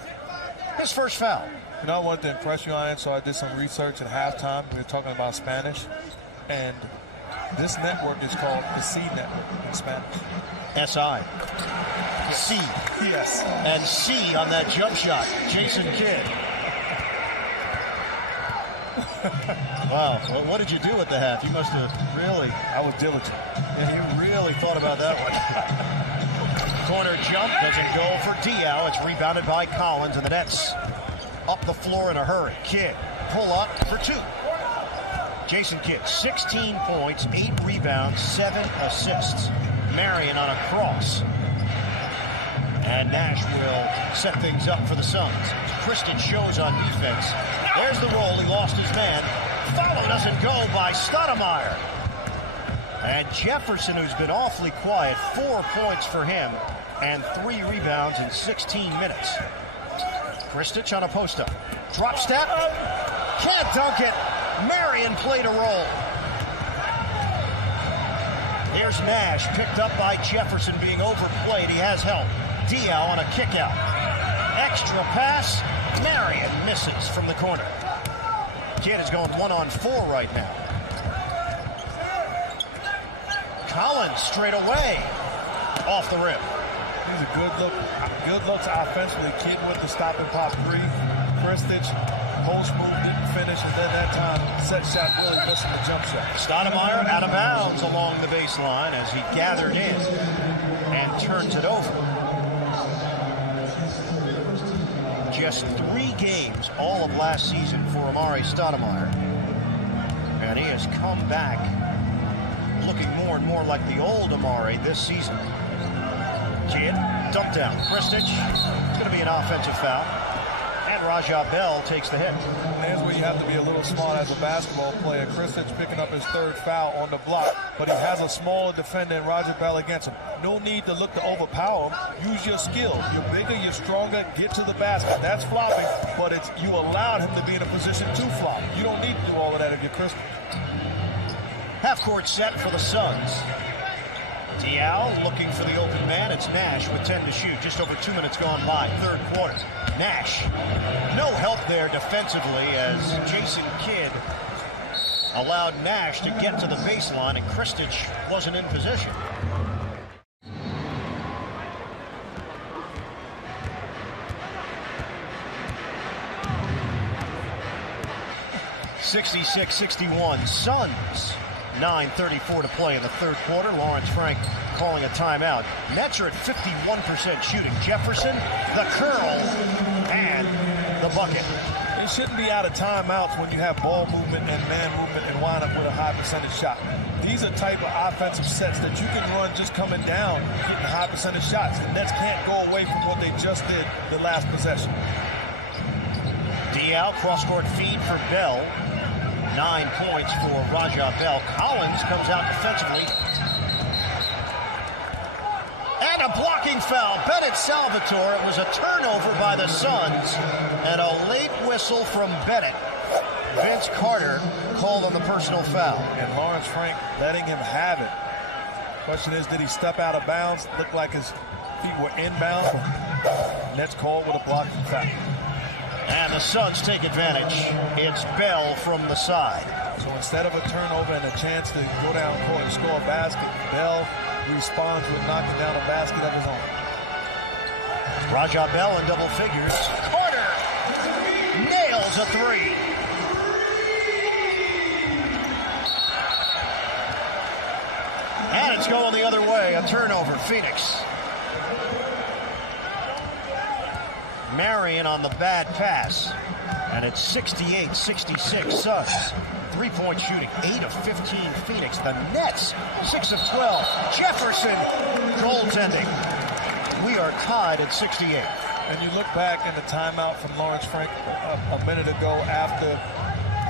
his first foul. You know, I wanted to impress you, Ian, so I did some research at halftime. We were talking about Spanish, and this network is called the C Network in Spanish. S-I. Yes. C. Yes. And C on that jump shot, Jason Kidd. Wow, well, what did you do at the half? You must have really... I was diligent. Yeah, you really thought about that one. Corner jump doesn't go for Diaw. It's rebounded by Collins, and the Nets up the floor in a hurry. Kidd, pull up for two. Jason Kidd, 16 points, 8 rebounds, 7 assists. Marion on a cross. And Nash will set things up for the Suns. Kristen shows on defense. There's the roll. He lost his man. Follow doesn't go by Stoudemire. And Jefferson, who's been awfully quiet, 4 points for him and 3 rebounds in 16 minutes. Kristich on a post-up. Drop step. Can't dunk it. Marion played a roll. Here's Nash, picked up by Jefferson, being overplayed. He has help. Diaw on a kick-out. Extra pass. Marion misses from the corner. Kidd is going 1-on-4 right now. Collins straight away. Off the rim. These are good looks offensively. King with the stop and pop three. Kristich, post move, didn't finish, and then that time, set shot really missing the jump shot. Stoudemire out of bounds along the baseline as he gathered in and turns it over. Just 3 games all of last season for Amar'e Stoudemire. And he has come back looking more and more like the old Amar'e this season. Kidd, dump down. Kristich, it's going to be an offensive foul. And Raja Bell takes the hit. There's where you have to be a little smart as a basketball player. Kristich picking up his 3rd foul on the block, but he has a smaller defender in Raja Bell against him. No need to look to overpower him. Use your skill. You're bigger, you're stronger, get to the basket. That's flopping, but it's you allowed him to be in a position to flop. You don't need to do all of that if you're Kristich. Half-court set for the Suns. Diaw looking for the open man. It's Nash with 10 to shoot. Just over 2 minutes gone by. 3rd quarter. Nash. No help there defensively as Jason Kidd allowed Nash to get to the baseline, and Kristich wasn't in position. (66-61) Suns. 9:34 to play in the 3rd quarter. Lawrence Frank calling a timeout. Nets are at 51% shooting. Jefferson, the curl, and the bucket. It shouldn't be out of timeouts when you have ball movement and man movement and wind up with a high percentage shot. These are type of offensive sets that you can run just coming down, getting high percentage shots. The Nets can't go away from what they just did the last possession. Diaw, cross-court feed for Bell. 9 points for Raja Bell. Collins comes out defensively. And a blocking foul. Bennett Salvatore. It was a turnover by the Suns. And a late whistle from Bennett. Vince Carter called on the personal foul. And Lawrence Frank letting him have it. Question is, did he step out of bounds? Looked like his feet were inbound. Nets called with a blocking foul. And the Suns take advantage. It's Bell from the side. So instead of a turnover and a chance to go down court and score a basket, Bell responds with knocking down a basket of his own. Raja Bell in double figures. Carter nails a 3. And it's going the other way. A turnover. Phoenix. Marion on the bad pass. And it's 68-66 Suns. 3-point shooting. 8 of 15 Phoenix. The Nets 6 of 12. Jefferson goaltending. We are tied at 68. And you look back in the timeout from Lawrence Frank a minute ago after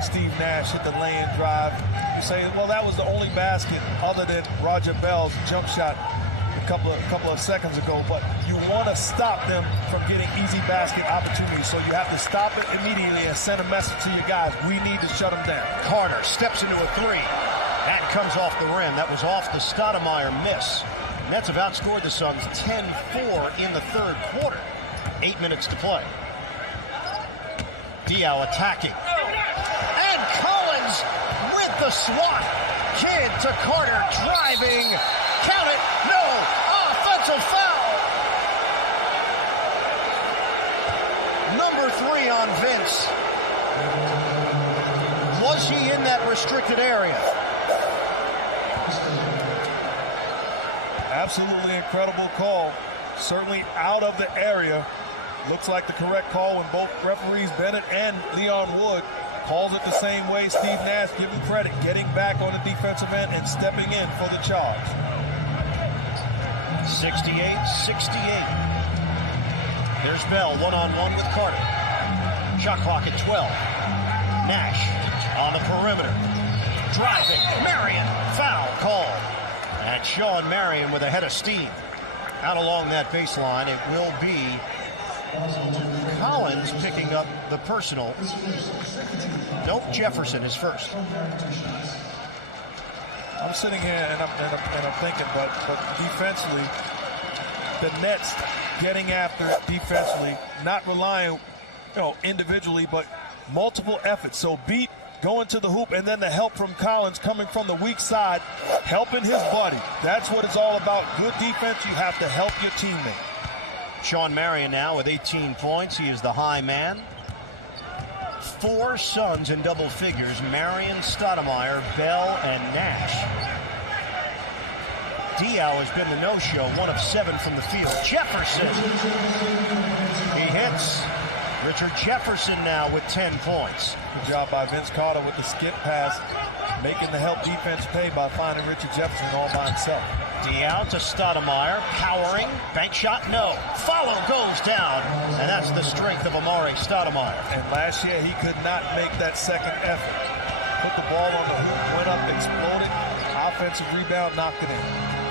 Steve Nash hit the lay-in drive. You say, well, that was the only basket other than Raja Bell's jump shot a couple of seconds ago, but you want to stop them from getting easy basket opportunities, so you have to stop it immediately and send a message to your guys. We need to shut them down. Carter steps into a 3. That comes off the rim. That was off the Stoudemire miss. Nets have outscored the Suns 10-4 in the third quarter. 8 minutes to play. Diaw attacking. And Collins with the swat. Kidd to Carter, driving. Count it. No. Offensive foul. Number 3 on Vince. Was he in that restricted area? Absolutely incredible call. Certainly out of the area. Looks like the correct call when both referees, Bennett and Leon Wood, calls it the same way. Steve Nash, give him credit, getting back on the defensive end and stepping in for the charge. 68-68. There's Bell, one-on-one with Carter. Shot clock at 12. Nash on the perimeter. Driving. Marion. Foul call. And Sean Marion with a head of steam. Out along that baseline, it will be Collins picking up the personal. Nope, Jefferson is first. I'm sitting here and I'm thinking, but defensively, the Nets getting after it defensively, not relying, individually, but multiple efforts. So beat, going to the hoop, and then the help from Collins coming from the weak side, helping his buddy. That's what it's all about. Good defense, you have to help your teammate. Sean Marion now with 18 points. He is the high man. 4 Suns in double figures. Marion, Stoudemire, Bell, and Nash. Diaw has been the no-show, 1 of 7 from the field. Jefferson. He hits. Richard Jefferson now with 10 points. Good job by Vince Carter with the skip pass, making the help defense pay by finding Richard Jefferson all by himself. Diaw to Stoudemire, powering, bank shot, no. Follow goes down, and that's the strength of Amare Stoudemire. And last year he could not make that second effort. Put the ball on the hoop, went up, exploded, offensive rebound, knocked it in.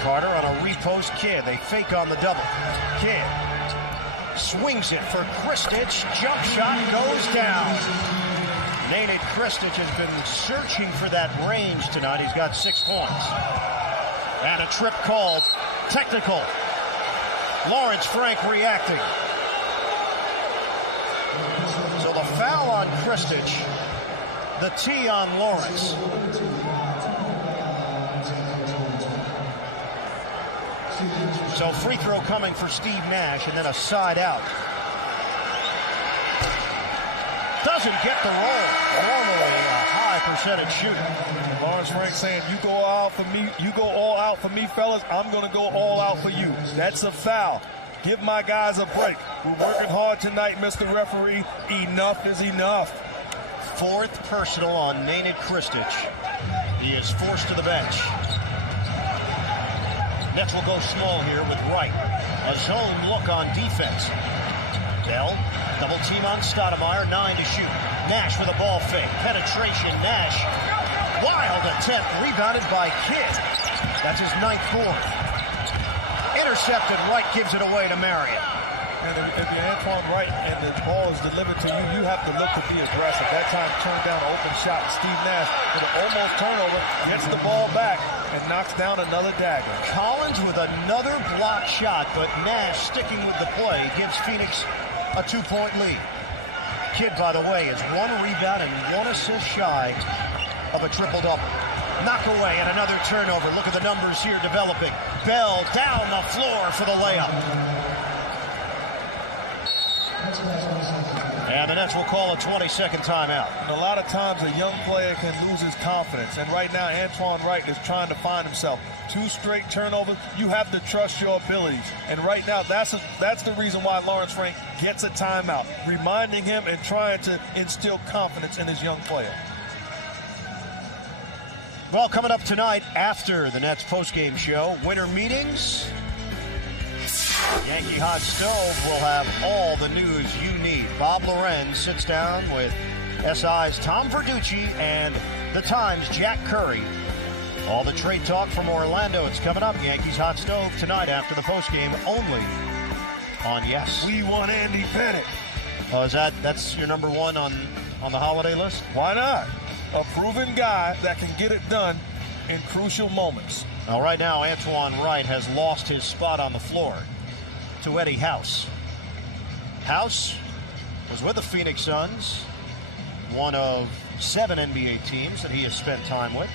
Carter on a repost. Kidd, they fake on the double. Kidd swings it for Kristich. Jump shot goes down. Nate Kristich has been searching for that range tonight. He's got 6 points. And a trip called. Technical. Lawrence Frank reacting. So the foul on Kristich. The tee on Lawrence. So free throw coming for Steve Nash, and then a side out. Doesn't get the roll. Normally a high percentage shooter. Lawrence Frank saying, you go all out for me, you go all out for me, fellas, I'm going to go all out for you. That's a foul. Give my guys a break. We're working hard tonight, Mr. Referee. Enough is enough. 4th personal on Nate Kristich. He is forced to the bench. Nets will go small here with Wright. A zone look on defense. Bell, double team on Stoudemire, 9 to shoot. Nash with a ball fake. Penetration, Nash. Wild attempt, rebounded by Kidd. That's his 9th board. Intercepted, Wright gives it away to Marion. And if you're Antoine Wright and the ball is delivered to you, you have to look to be aggressive. That time turned down an open shot. Steve Nash with an almost turnover, gets the ball back and knocks down another dagger. Collins with another block shot, but Nash sticking with the play gives Phoenix a 2-point lead. Kidd, by the way, is 1 rebound and 1 assist shy of a triple-double. Knock away and another turnover. Look at the numbers here developing. Bell down the floor for the layup. And the Nets will call a 20-second timeout. And a lot of times a young player can lose his confidence. And right now, Antoine Wright is trying to find himself. 2 straight turnovers. You have to trust your abilities. And right now, that's the reason why Lawrence Frank gets a timeout. Reminding him and trying to instill confidence in his young player. Well, coming up tonight after the Nets postgame show, winter meetings. Yankee Hot Stove will have all the news you need. Bob Lorenz sits down with SI's Tom Verducci and the Times' Jack Curry. All the trade talk from Orlando. It's coming up. Yankees Hot Stove tonight after the postgame only on Yes. We want Andy Pettitte. Oh, that's your number 1 on the holiday list? Why not? A proven guy that can get it done in crucial moments. Now, right now, Antoine Wright has lost his spot on the floor to Eddie House. House was with the Phoenix Suns, one of 7 NBA teams that he has spent time with.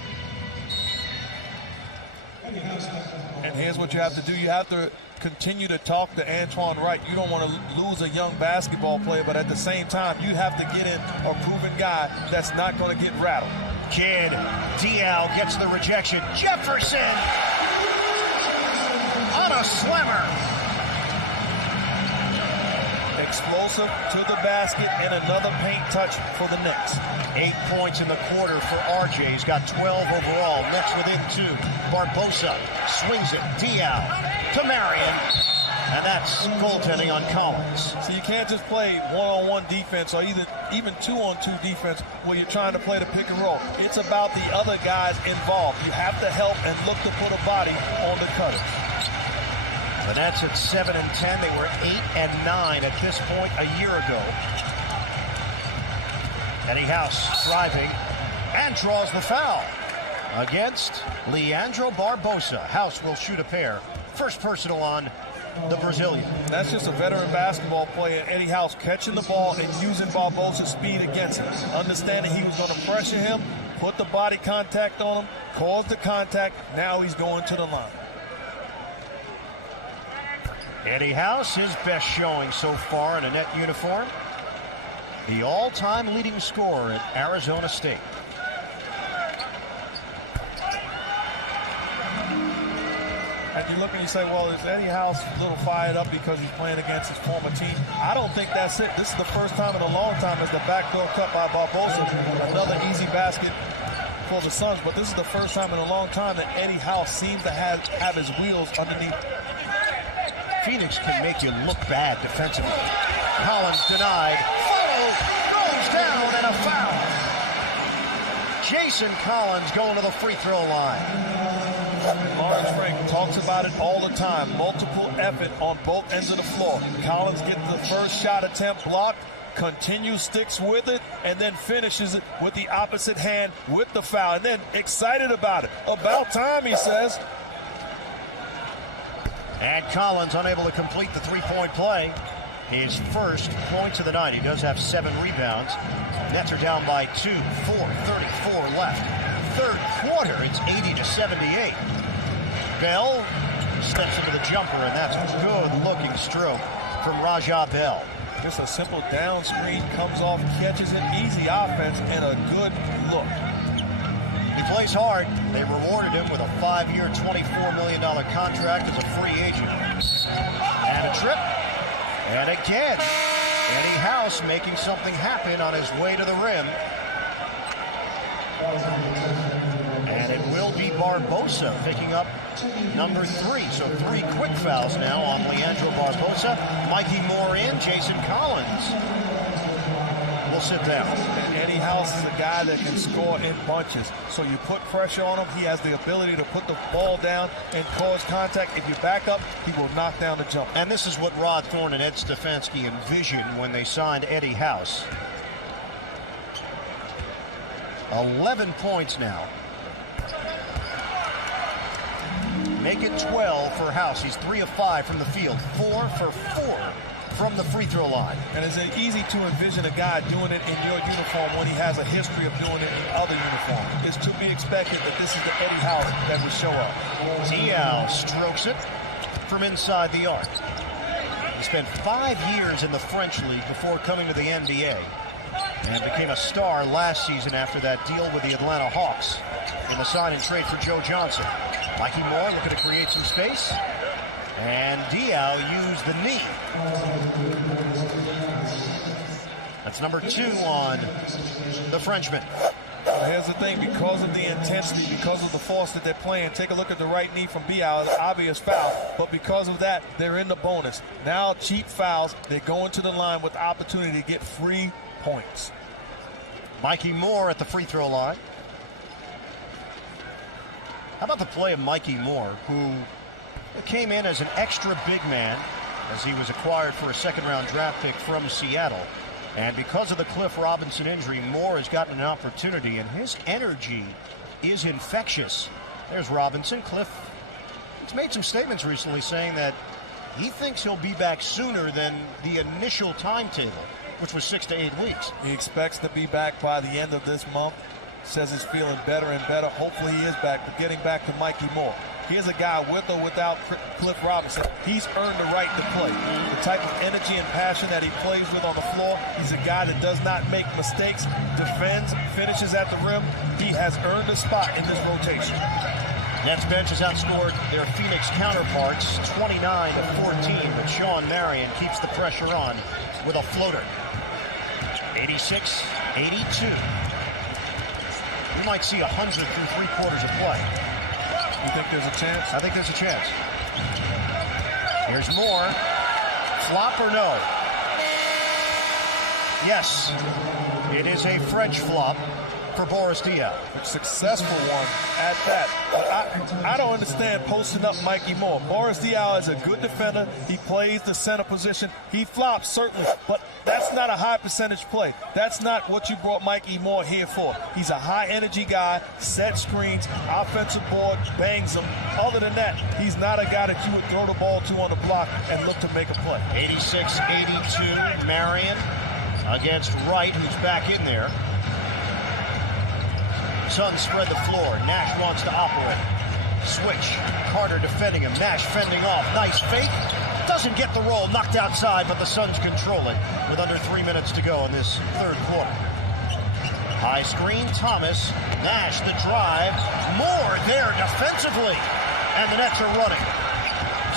And here's what you have to do. You have to continue to talk to Antoine Wright. You don't want to lose a young basketball player, but at the same time, you have to get in a proven guy that's not going to get rattled. Kidd, Diaw gets the rejection. Jefferson on a slammer. Explosive to the basket and another paint touch for the Knicks. 8 points in the quarter for RJ. He's got 12 overall. Knicks within 2. Barbosa swings it. Diaw to Marion. And that's goaltending on Collins. So you can't just play one-on-one defense or even 2-on-2 defense where you're trying to play the pick and roll. It's about the other guys involved. You have to help and look to put a body on the cutter. The Nets at 7 and 10. They were 8 and 9 at this point a year ago. Eddie House driving and draws the foul against Leandro Barbosa. House will shoot a pair. First personal on the Brazilian. That's just a veteran basketball player, Eddie House, catching the ball and using Barbosa's speed against him. Understanding he was going to pressure him, put the body contact on him, cause the contact. Now he's going to the line. Eddie House, his best showing so far in a net uniform. The all-time leading scorer at Arizona State. And you look and you say, well, is Eddie House a little fired up because he's playing against his former team? I don't think that's it. This is the first time in a long time as the backdoor cut by Barbosa. Another easy basket for the Suns, but this is the first time in a long time that Eddie House seems to have his wheels underneath. Phoenix can make you look bad defensively. Collins denied. Follow goes down and a foul. Jason Collins going to the free throw line. Lawrence Frank talks about it all the time. Multiple effort on both ends of the floor. Collins gets the first shot attempt blocked, continues, sticks with it, and then finishes it with the opposite hand with the foul. And then excited about it. About time, he says. And Collins unable to complete the three-point play. His first points of the night. He does have 7 rebounds. Nets are down by 2, 4:34 left. Third quarter, it's 80-78. Bell steps into the jumper, and that's a good-looking stroke from Raja Bell. Just a simple down screen, comes off, catches it, easy offense, and a good look. He plays hard. They rewarded him with a 5-year, $24 million contract as a free agent. And a trip. And again, Eddie House making something happen on his way to the rim. And it will be Barbosa picking up number 3. So 3 quick fouls now on Leandro Barbosa. Mikey Moore in, Jason Collins will sit down. And Eddie House is a guy that can score in bunches. So you put pressure on him. He has the ability to put the ball down and cause contact. If you back up, he will knock down the jumper. And this is what Rod Thorne and Ed Stefanski envisioned when they signed Eddie House. 11 points now. Make it 12 for House. He's 3 of 5 from the field. 4 for 4 from the free throw line. And it's easy to envision a guy doing it in your uniform when he has a history of doing it in other uniforms. It's to be expected that this is the Eddie House that would show up. Diaw strokes it from inside the arc. He spent 5 years in the French league before coming to the NBA and became a star last season after that deal with the Atlanta Hawks in the sign and trade for Joe Johnson. Mikey Moore looking to create some space. And Diaw used the knee. That's number 2 on the Frenchman. Well, here's the thing, because of the intensity, because of the force that they're playing, take a look at the right knee from Diaw, obvious foul, but because of that, they're in the bonus. Now, cheap fouls, they go into the line with the opportunity to get free points. Mikey Moore at the free throw line. How about the play of Mikey Moore, who came in as an extra big man as he was acquired for a second-round draft pick from Seattle. And because of the Cliff Robinson injury, Moore has gotten an opportunity, and his energy is infectious. There's Robinson. Cliff has made some statements recently saying that he thinks he'll be back sooner than the initial timetable, which was 6 to 8 weeks. He expects to be back by the end of this month. Says he's feeling better and better. Hopefully he is back. But getting back to Mikey Moore. Here's a guy with or without Cliff Robinson. He's earned the right to play. The type of energy and passion that he plays with on the floor. He's a guy that does not make mistakes, defends, finishes at the rim. He has earned a spot in this rotation. Nets bench has outscored their Phoenix counterparts 29 to 14, but Sean Marion keeps the pressure on with a floater. 86-82. We might see 100 through 3 quarters of play. You think there's a chance? I think there's a chance. Here's Moore. Flop or no? Yes. It is a French flop for Boris Diaw. Successful one at that. I don't understand posting up Mikey Moore. Boris Diaw is a good defender. He plays the center position. He flops, certainly, but that's not a high percentage play. That's not what you brought Mikey Moore here for. He's a high-energy guy, set screens, offensive board, bangs them. Other than that, he's not a guy that you would throw the ball to on the block and look to make a play. 86-82, Marion against Wright, who's back in there. Suns spread the floor. Nash wants to operate. Switch. Carter defending him. Nash fending off. Nice fake. Doesn't get the roll. Knocked outside, but the Suns control it with under 3 minutes to go in this third quarter. High screen. Thomas. Nash the drive. Moore there defensively. And the Nets are running.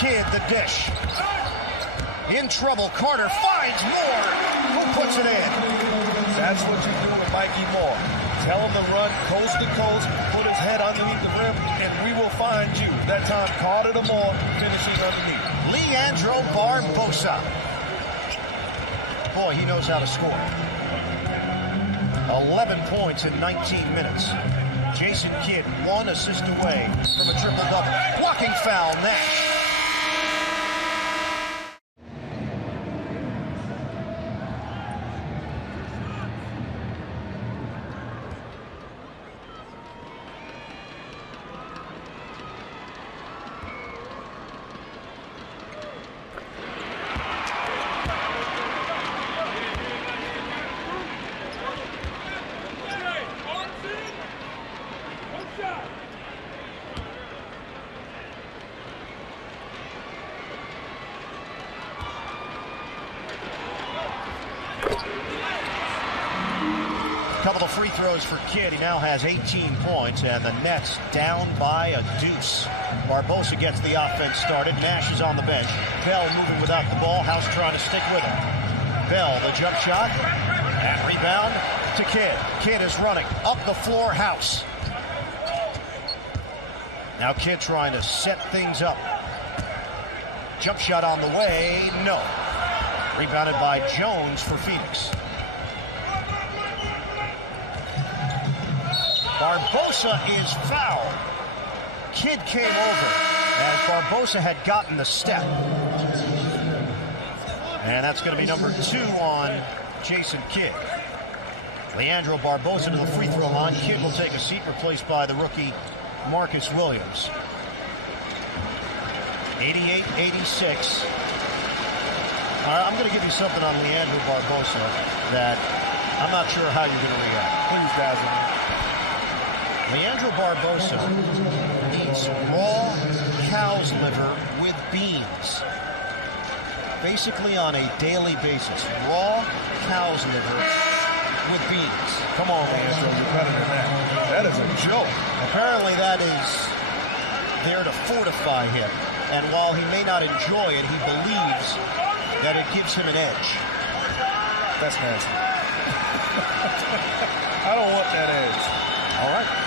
Kidd the dish. In trouble. Carter finds Moore. Who puts it in? That's what you do with Mikey Moore. Tell him to run coast to coast, put his head underneath the rim, and we will find you. That time, Carter to Moore finishing underneath. Leandro Barbosa. Boy, he knows how to score. 11 points in 19 minutes. Jason Kidd, 1 assist away from a triple-double. Blocking foul, Nash. Couple of free throws for Kidd. He now has 18 points, and the Nets down by a deuce. Barbosa gets the offense started. Nash is on the bench. Bell moving without the ball. House trying to stick with him. Bell, the jump shot. And rebound to Kidd. Kidd is running up the floor. House. Now Kidd trying to set things up. Jump shot on the way. No. Rebounded by Jones for Phoenix. Barbosa is fouled. Kidd came over as Barbosa had gotten the step. And that's going to be number 2 on Jason Kidd. Leandro Barbosa to the free throw line. Kidd will take a seat, replaced by the rookie Marcus Williams. 88-86. I'm going to give you something on Leandro Barbosa that I'm not sure how you're going to react. Please, guys. Leandro Barbosa eats raw cow's liver with beans. Basically on a daily basis. Raw cow's liver with beans. Come on, Leandro, you're better than that. That is a joke. Apparently that is there to fortify him. And while he may not enjoy it, he believes that it gives him an edge. That's nasty. I don't want that edge. All right.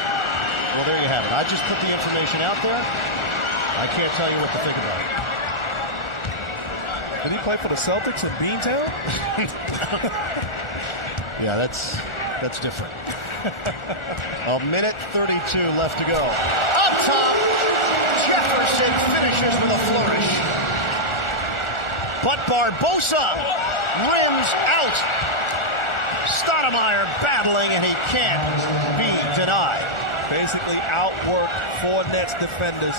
Well, there you have it. I just put the information out there. I can't tell you what to think about it. Did he play for the Celtics in Beantown? Yeah, that's different. A minute 32 left to go. Up top, Jefferson finishes with a flourish. But Barbosa rims out. Stoudemire battling, and he can't be denied. basically outwork 4 Nets defenders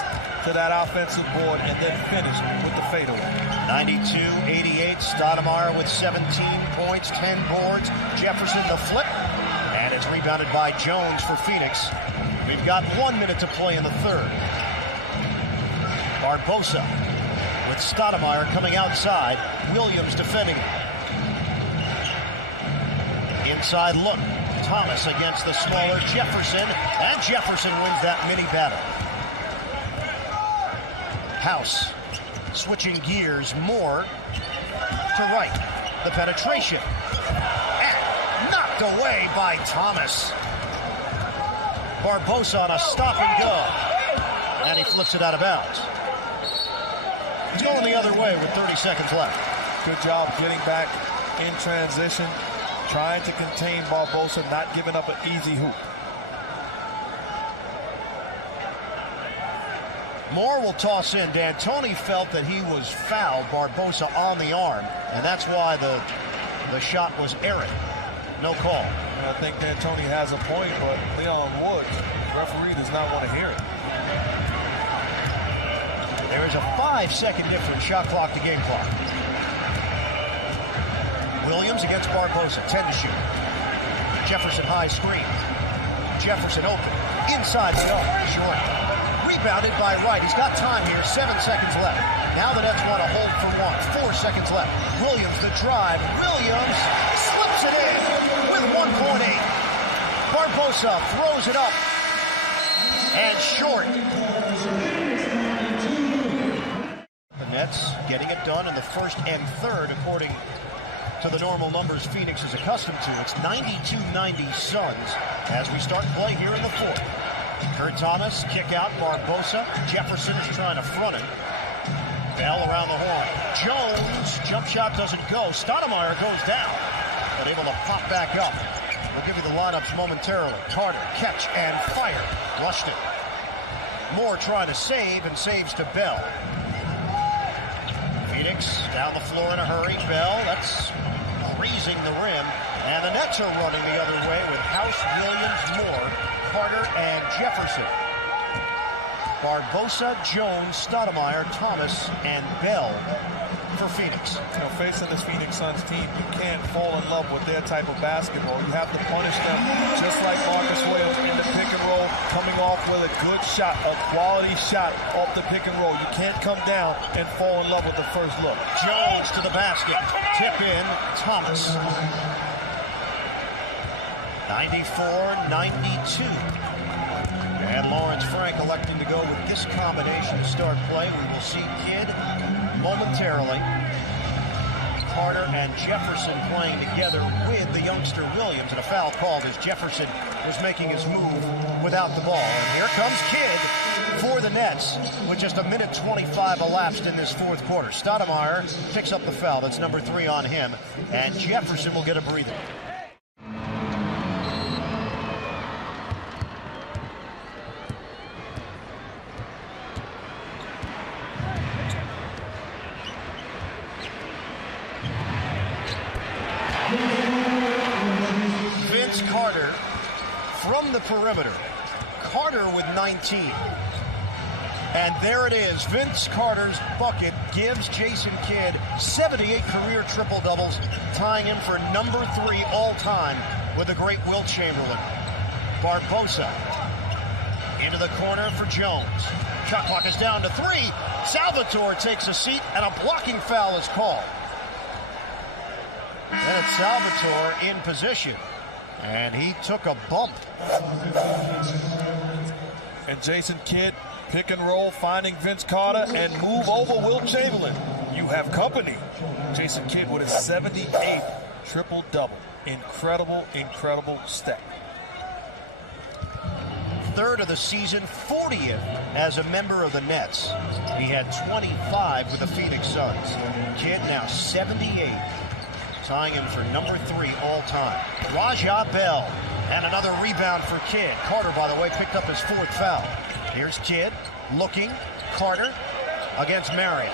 to that offensive board and then finish with the fadeaway. 92-88, Stoudemire with 17 points, 10 boards. Jefferson the flip, and it's rebounded by Jones for Phoenix. We've got 1 minute to play in the third. Barbosa with Stoudemire coming outside. Williams defending him. Inside look. Thomas against the smaller Jefferson, and Jefferson wins that mini battle. House switching gears more to right. The penetration, and knocked away by Thomas. Barbosa on a stop and go, and he flips it out of bounds. He's going the other way with 30 seconds left. Good job getting back in transition, trying to contain Barbosa, not giving up an easy hoop. Moore will toss in. D'Antoni felt that he was fouled, Barbosa on the arm, and that's why the shot was errant. No call. And I think D'Antoni has a point, but Leon Wood, referee, does not want to hear it. There is a 5-second difference, shot clock to game clock. Williams against Barbosa, 10 to shoot. Jefferson high screen. Jefferson open, inside the arc, short. Rebounded by Wright. He's got time here, 7 seconds left. Now the Nets want to hold for 1, 4 seconds left. Williams the drive. Williams slips it in with 1.8. Barbosa throws it up and short. The Nets getting it done in the first and third according to the normal numbers Phoenix is accustomed to. It's 92-90 Suns as we start play here in the fourth. Kurt Thomas, kick out, Barbosa. Jefferson's trying to front it. Bell around the horn. Jones, jump shot doesn't go. Stoudemire goes down, but able to pop back up. We'll give you the lineups momentarily. Carter, catch and fire. Rushed it. Moore trying to save, and saves to Bell. Phoenix down the floor in a hurry. Bell, that's grazing the rim. And the Nets are running the other way with House, Williams, Moore, Carter, and Jefferson. Barbosa, Jones, Stoudemire, Thomas, and Bell for Phoenix. You know, facing this Phoenix Suns team, you can't fall in love with their type of basketball. You have to punish them just like Marcus Williams in the pick and roll, coming off with a good shot, a quality shot off the pick and roll. You can't come down and fall in love with the first look. Jones to the basket. Tip in, Thomas. 94-92. And Lawrence Frank electing to go with this combination to start play. We will see Kidd momentarily. Carter and Jefferson playing together with the youngster Williams, and a foul called as Jefferson was making his move without the ball. And here comes Kidd for the Nets with just a minute 25 elapsed in this fourth quarter. Stoudemire picks up the foul. That's number 3 on him, and Jefferson will get a breather. Vince Carter from the perimeter. Carter with 19. And there it is. Vince Carter's bucket gives Jason Kidd 78 career triple-doubles, tying him for number 3 all-time with the great Wilt Chamberlain. Barbosa into the corner for Jones. Shot clock is down to 3. Salvatore takes a seat, and a blocking foul is called. And it's Salvatore in position, and he took a bump. And Jason Kidd, pick and roll, finding Vince Carter, and move over Wilt Chamberlain. You have company. Jason Kidd with his 78th triple-double. Incredible, incredible step. Third of the season, 40th as a member of the Nets. He had 25 with the Phoenix Suns. Kidd now 78. Tying him for number 3 all-time. Raja Bell, and another rebound for Kidd. Carter, by the way, picked up his 4th foul. Here's Kidd, looking. Carter against Marion.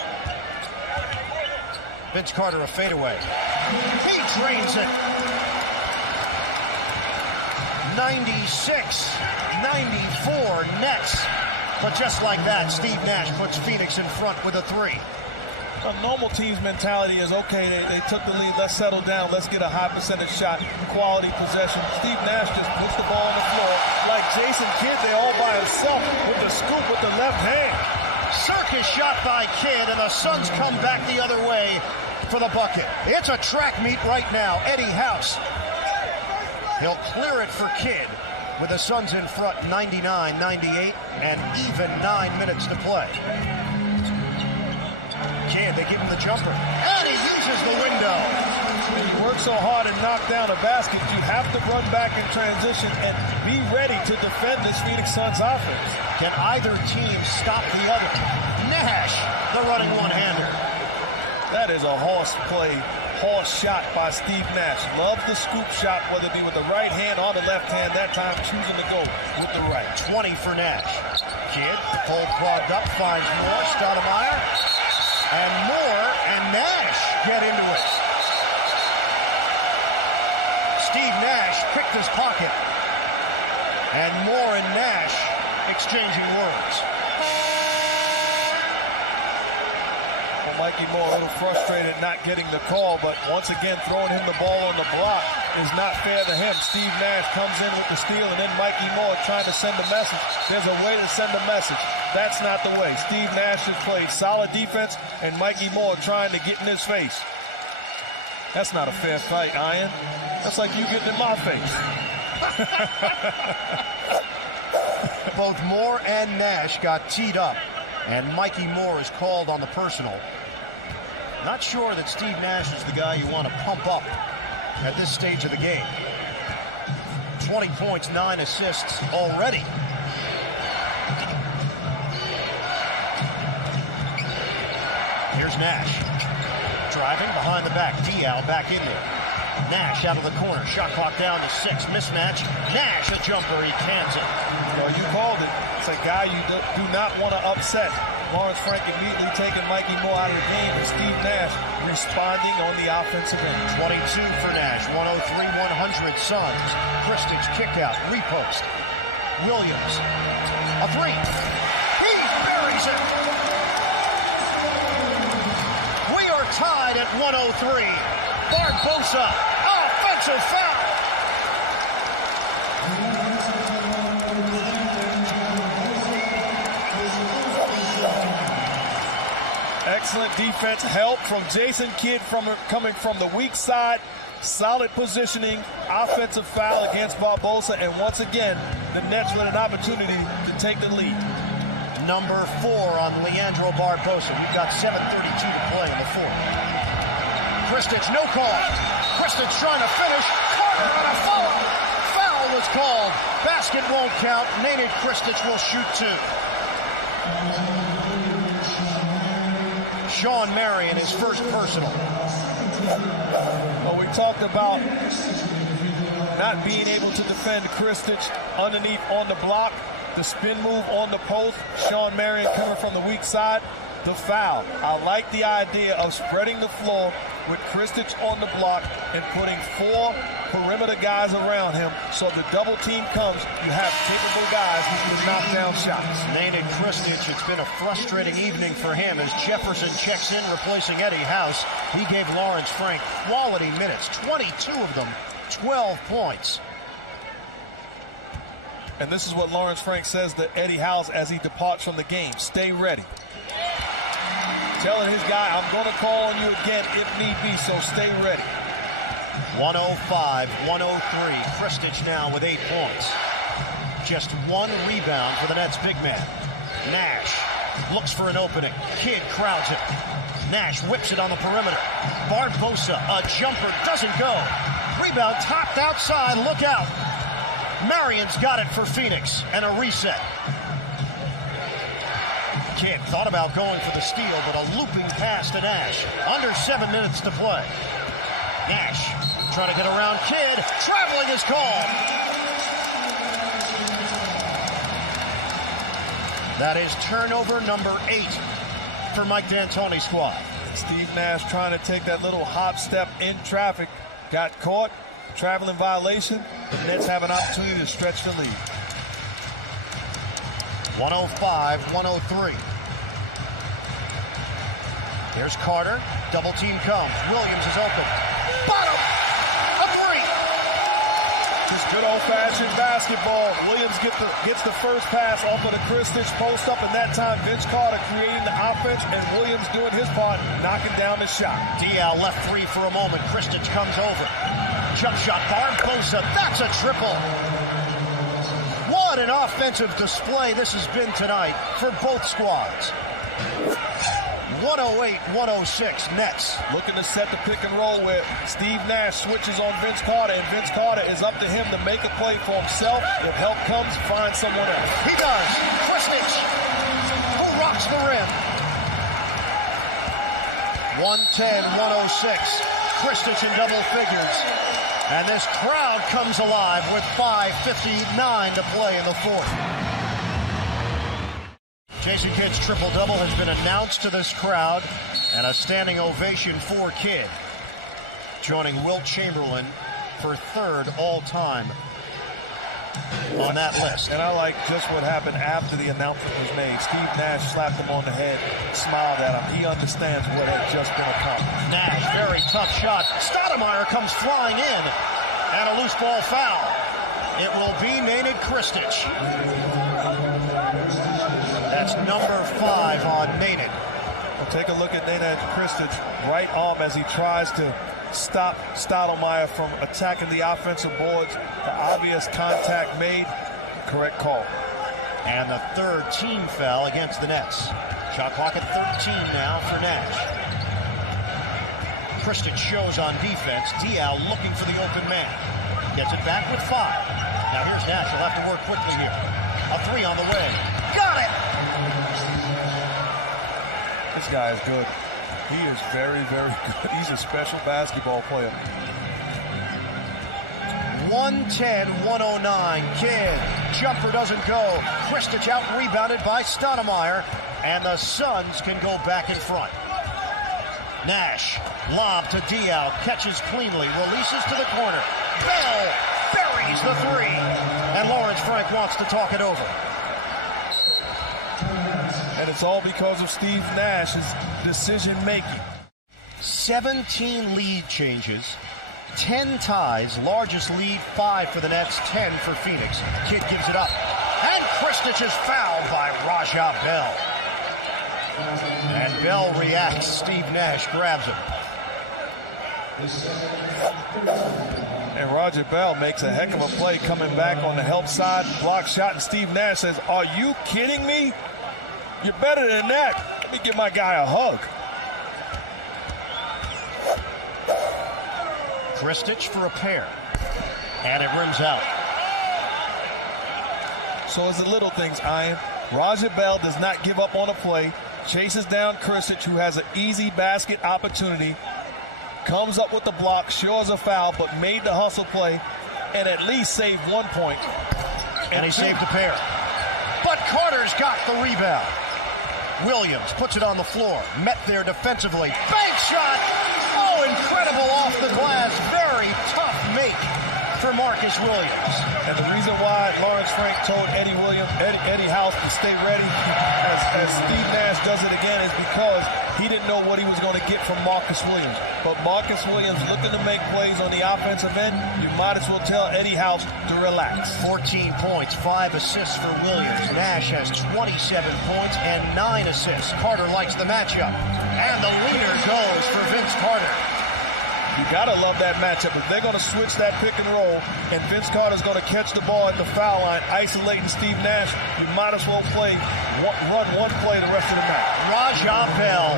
Vince Carter, a fadeaway. He drains it. 96-94 Nets. But just like that, Steve Nash puts Phoenix in front with a three. A normal team's mentality is, okay, they took the lead, let's settle down, let's get a high percentage shot, quality possession. Steve Nash just puts the ball on the floor like Jason Kidd there all by himself with the scoop with the left hand. Circus shot by Kidd, and the Suns come back the other way for the bucket. It's a track meet right now. Eddie House. He'll clear it for Kidd with the Suns in front 99-98 and even 9 minutes to play. Kidd, they give him the jumper. And he uses the window. When you work so hard and knock down a basket, you have to run back in transition and be ready to defend this Phoenix Suns offense. Can either team stop the other? Nash, the running one-hander. That is a horse shot by Steve Nash. Loves the scoop shot, whether it be with the right hand or the left hand. That time choosing to go with the right. 20 for Nash. Kidd, the pole clogged up, finds Moore, Stoudemire, and Moore and Nash get into it. Steve Nash picked his pocket, and Moore and Nash exchanging words. Mikey Moore a little frustrated not getting the call, but once again throwing him the ball on the block is not fair to him. Steve Nash comes in with the steal, and then Mikey Moore trying to send a message. There's a way to send a message. That's not the way. Steve Nash has played solid defense, and Mikey Moore trying to get in his face. That's not a fair fight, Ian. That's like you getting in my face. Both Moore and Nash got teed up, and Mikey Moore is called on the personal. Not sure that Steve Nash is the guy you want to pump up at this stage of the game. 20 points, 9 assists already. Here's Nash. Driving behind the back. Diaw back in there. Nash out of the corner. Shot clock down to 6. Mismatch. Nash a jumper. He cans it. Well, you called it. It's a guy you do not want to upset. Lawrence Frank immediately taking Mikey Moore out of the game, and Steve Nash responding on the offensive end. 22 for Nash. 103-100 Suns. Kristich kick out. Repost. Williams. A three. He buries it. We are tied at 103. Barbosa. Offensive foul. Excellent defense, help from Jason Kidd coming from the weak side. Solid positioning, offensive foul against Barbosa, and once again, the Nets with an opportunity to take the lead. Number 4 on Leandro Barbosa. We've got 7:32 to play in the fourth. Kristich, no call. Kristich trying to finish. Carter on a foul. Foul was called. Basket won't count. Nenad Kristich will shoot 2. Sean Marion, his first personal. Well, we talked about not being able to defend Kristich underneath on the block, the spin move on the post, Sean Marion coming from the weak side, the foul. I like the idea of spreading the floor with Kristich on the block and putting 4 perimeter guys around him, so the double team comes, you have capable guys who can knock down shots. Nenad Kristich, it's been a frustrating evening for him as Jefferson checks in, replacing Eddie House. He gave Lawrence Frank quality minutes, 22 of them, 12 points. And this is what Lawrence Frank says to Eddie House as he departs from the game. Stay ready. Telling his guy, I'm going to call on you again if need be, so stay ready. 105-103. Kristich now with 8 points. Just 1 rebound for the Nets big man. Nash looks for an opening. Kidd crowds it. Nash whips it on the perimeter. Barbosa, a jumper, doesn't go. Rebound topped outside. Look out. Marion's got it for Phoenix and a reset. Kidd thought about going for the steal, but a looping pass to Nash. Under 7 minutes to play. Nash trying to get around Kidd. Traveling is called. That is turnover number 8 for Mike D'Antoni's squad. Steve Nash trying to take that little hop step in traffic. Got caught. traveling violation, the Nets have an opportunity to stretch the lead. 105-103. Here's Carter. Double team comes. Williams is open. Bottom! A three! Just good old-fashioned basketball. Williams gets the first pass off of the Krstić post up, and that time Vince Carter creating the offense, and Williams doing his part, knocking down the shot. Diaw left three for a moment. Krstić comes over. Jump shot. Barbosa. That's a triple. What an offensive display this has been tonight for both squads. 108-106 Nets. Looking to set the pick and roll where Steve Nash switches on Vince Carter, and Vince Carter is up to him to make a play for himself. If help comes, find someone else. He does. Krstić, who rocks the rim. 110-106. Krstić in double figures. And this crowd comes alive with 5:59 to play in the fourth. Jason Kidd's triple-double has been announced to this crowd, and a standing ovation for Kidd, joining Wilt Chamberlain for third all-time on that list. And I like just what happened after the announcement was made. Steve Nash slapped him on the head, smiled at him. He understands what had just been accomplished. Nash, very tough shot. Stoudemire comes flying in, and a loose ball foul. It will be Nenad Krstić. That's number 5 on Nenad. Well, take a look at Nenad Krstić, right arm as he tries to stop Stoudemire from attacking the offensive boards. The obvious contact made. Correct call. And the third team foul against the Nets. Shot clock at 13 now for Nash. Krstić shows on defense. Diaw looking for the open man. Gets it back with 5. Now here's Nash. He'll have to work quickly here. A 3 on the way. Got it! This guy is good. He is very, very good. He's a special basketball player. 110-109. Kidd. Jumper doesn't go. Krstić out rebounded by Stoudemire. And the Suns can go back in front. Nash. Lob to Diaw. Catches cleanly. Releases to the corner. Bell buries the 3. And Lawrence Frank wants to talk it over. And it's all because of Steve Nash's decision-making. 17 lead changes, 10 ties, largest lead 5 for the Nets, 10 for Phoenix. Kidd gives it up. And Krstić is fouled by Raja Bell. And Bell reacts. Steve Nash grabs him. And Raja Bell makes a heck of a play coming back on the help side. Block shot, and Steve Nash says, "Are you kidding me? You're better than that. Let me give my guy a hug." Krstić for a pair. And it rims out. So it's the little things, Ian. Raja Bell does not give up on a play. Chases down Krstić, who has an easy basket opportunity. Comes up with the block, sures a foul, but made the hustle play and at least saved 1 point. And he saved a pair. But Carter's got the rebound. Williams puts it on the floor. Met there defensively. Bank shot! Oh, incredible off the glass. Very tough make for Marcus Williams. And the reason why Lawrence Frank told Eddie House to stay ready as Steve Nash does it again is because he didn't know what he was going to get from Marcus Williams. But Marcus Williams looking to make plays on the offensive end, you might as well tell Eddie House to relax. 14 points, 5 assists for Williams. Nash has 27 points and 9 assists. Carter likes the matchup. And the leader goes for Vince Carter. You got to love that matchup. If they're going to switch that pick and roll and Vince Carter's going to catch the ball at the foul line, isolating Steve Nash, you might as well run one play the rest of the match. Raja Bell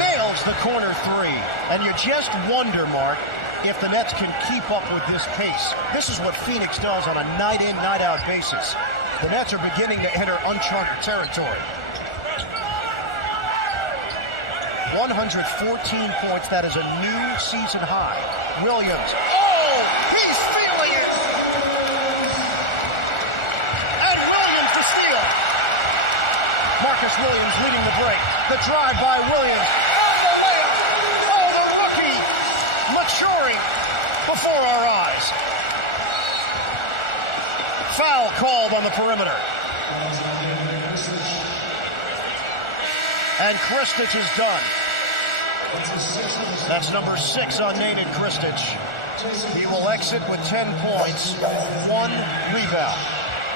nails the corner 3. And you just wonder, Mark, if the Nets can keep up with this pace. This is what Phoenix does on a night-in, night-out basis. The Nets are beginning to enter uncharted territory. 114 points. That is a new season high. Williams. Oh, he's feeling it. And Williams the steal. Marcus Williams leading the break. The drive by Williams. And the layup. Oh, the rookie maturing before our called on the perimeter. And Kristich is done. That's number 6 on Naden Kristich. He will exit with 10 points, 1 rebound.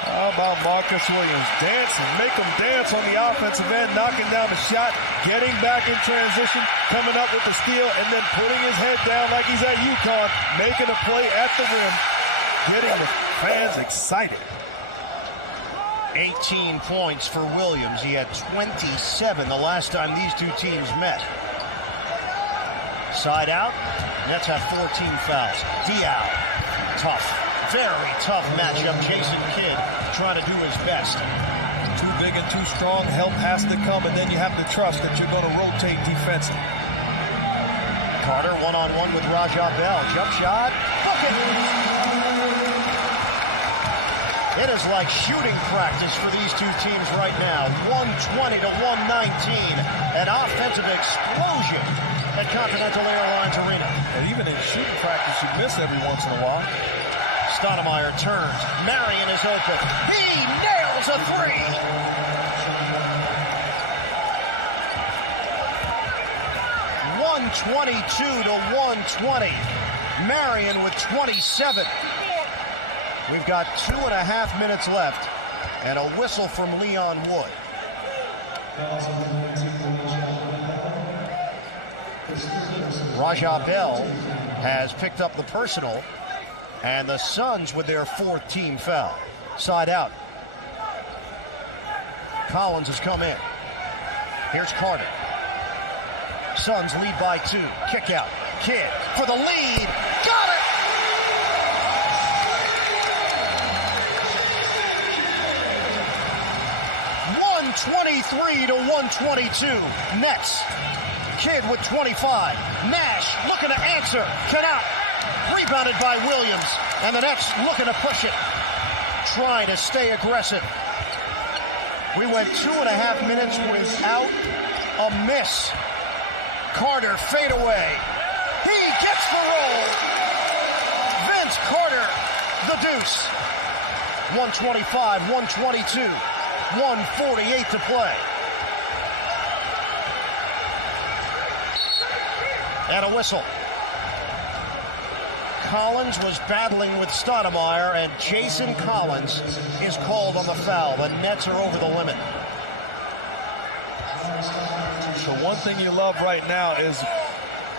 How about Marcus Williams? Dancing, make him dance on the offensive end, knocking down the shot, getting back in transition, coming up with the steal, and then putting his head down like he's at UConn, making a play at the rim, getting the fans excited. 18 points for Williams. He had 27 the last time these two teams met. Side out. Nets have 14 fouls. Diaw, tough. Very tough matchup. Jason Kidd trying to do his best. Too big and too strong. Help has to come, and then you have to trust that you're going to rotate defensively. Carter one-on-one with Raja Bell. Jump shot. Bucket. It is like shooting practice for these two teams right now. 120 to 119. An offensive explosion at Continental Airlines Arena. And even in shooting practice, you miss every once in a while. Stoudemire turns. Marion is open. He nails a three. .122 to 120. Marion with 27. We've got 2.5 minutes left and a whistle from Leon Wood. Raja Bell has picked up the personal, and the Suns with their 4th team foul. Side out. Collins has come in. Here's Carter. Suns lead by 2. Kick out. Kidd for the lead. Got it! .123 to 122. Nets. Kidd with 25. Nash looking to answer. Cannot. Rebounded by Williams. And the Nets looking to push it. Trying to stay aggressive. We went 2.5 minutes without a miss. Carter fade away. He gets the roll. Vince Carter, the deuce. 125, 122, 148 to play. And a whistle. Collins was battling with Stoudemire, and Jason Collins is called on the foul. The Nets are over the limit. The one thing you love right now is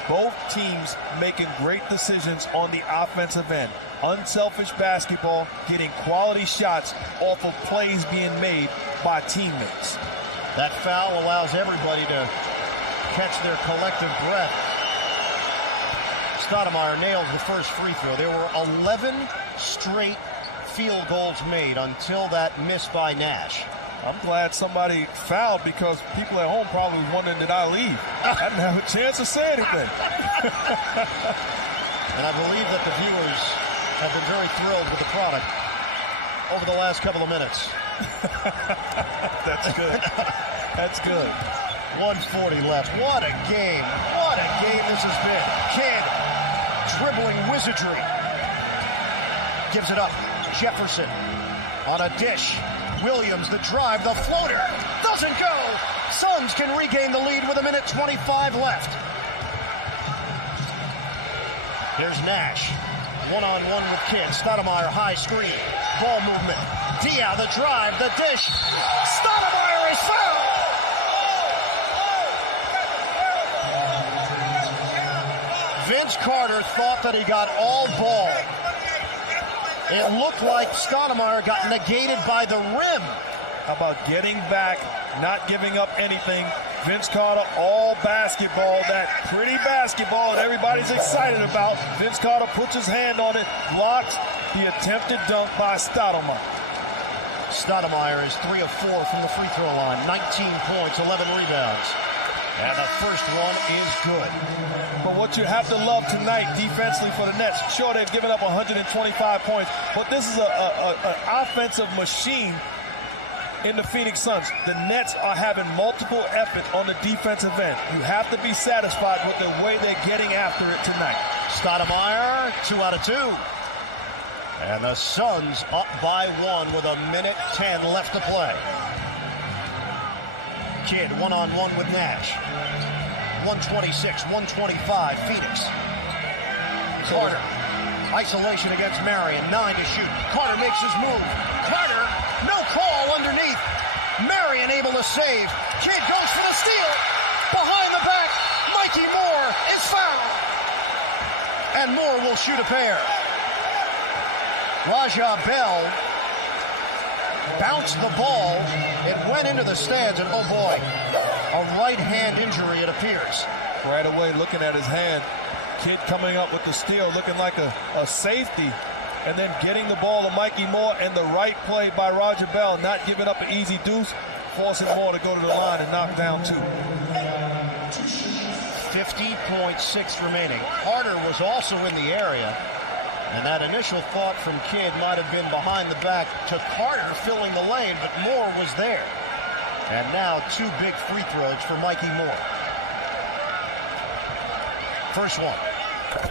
both teams making great decisions on the offensive end. Unselfish basketball, getting quality shots off of plays being made by teammates. That foul allows everybody to catch their collective breath. Stoudemire nails the first free throw. There were 11 straight field goals made until that miss by Nash. I'm glad somebody fouled because people at home probably wondering, did I leave? I didn't have a chance to say anything. And I believe that the viewers have been very thrilled with the product over the last couple of minutes. That's good. That's good. 140 left. What a game. What a game this has been. Kidd, dribbling wizardry. Gives it up. Jefferson on a dish. Williams, the drive, the floater. Doesn't go. Suns can regain the lead with 1:25 left. Here's Nash. One-on-one with Kidd. Stoudemire, high screen. Ball movement. Diaw, the drive, the dish. Stoudemire is fouled. Vince Carter thought that he got all ball. It looked like Stoudemire got negated by the rim. How about getting back, not giving up anything? Vince Carter, all basketball, that pretty basketball that everybody's excited about. Vince Carter puts his hand on it, blocks the attempted dunk by Stoudemire. Stoudemire is 3 of 4 from the free throw line. 19 points, 11 rebounds. And the first one is good. But what you have to love tonight defensively for the Nets, sure, they've given up 125 points, but this is an offensive machine in the Phoenix Suns. The Nets are having multiple efforts on the defensive end. You have to be satisfied with the way they're getting after it tonight. Stoudemire, 2 out of 2. And the Suns up by 1 with 1:10 left to play. Kidd one-on-one with Nash. 126, 125, Phoenix. Carter, isolation against Marion, 9 to shoot. Carter makes his move. Carter, no call underneath. Marion able to save. Kidd goes for the steal. Behind the back, Mikey Moore is fouled. And Moore will shoot a pair. Raja Bell bounced the ball. It went into the stands, and oh boy, a right hand injury it appears. Right away, looking at his hand, Kidd coming up with the steal, looking like a safety, and then getting the ball to Mikey Moore, and the right play by Raja Bell, not giving up an easy deuce, forcing Moore to go to the line and knock down 2. 50.6 remaining. Carter was also in the area, and that initial thought from Kidd might have been behind the back to Carter filling the lane, but Moore was there. And now 2 big free throws for Mikey Moore. First one.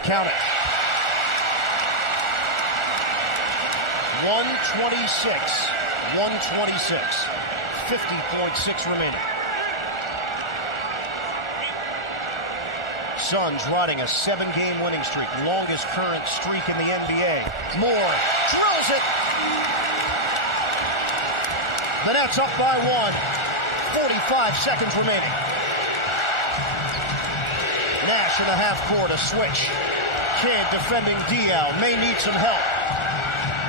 Count it. 126. 126. 50.6 remaining. Suns riding a 7-game winning streak, longest current streak in the NBA. Moore drills it. The Nets up by 1. 45 seconds remaining. Nash in the half court, a switch. Kidd defending Diaw, may need some help.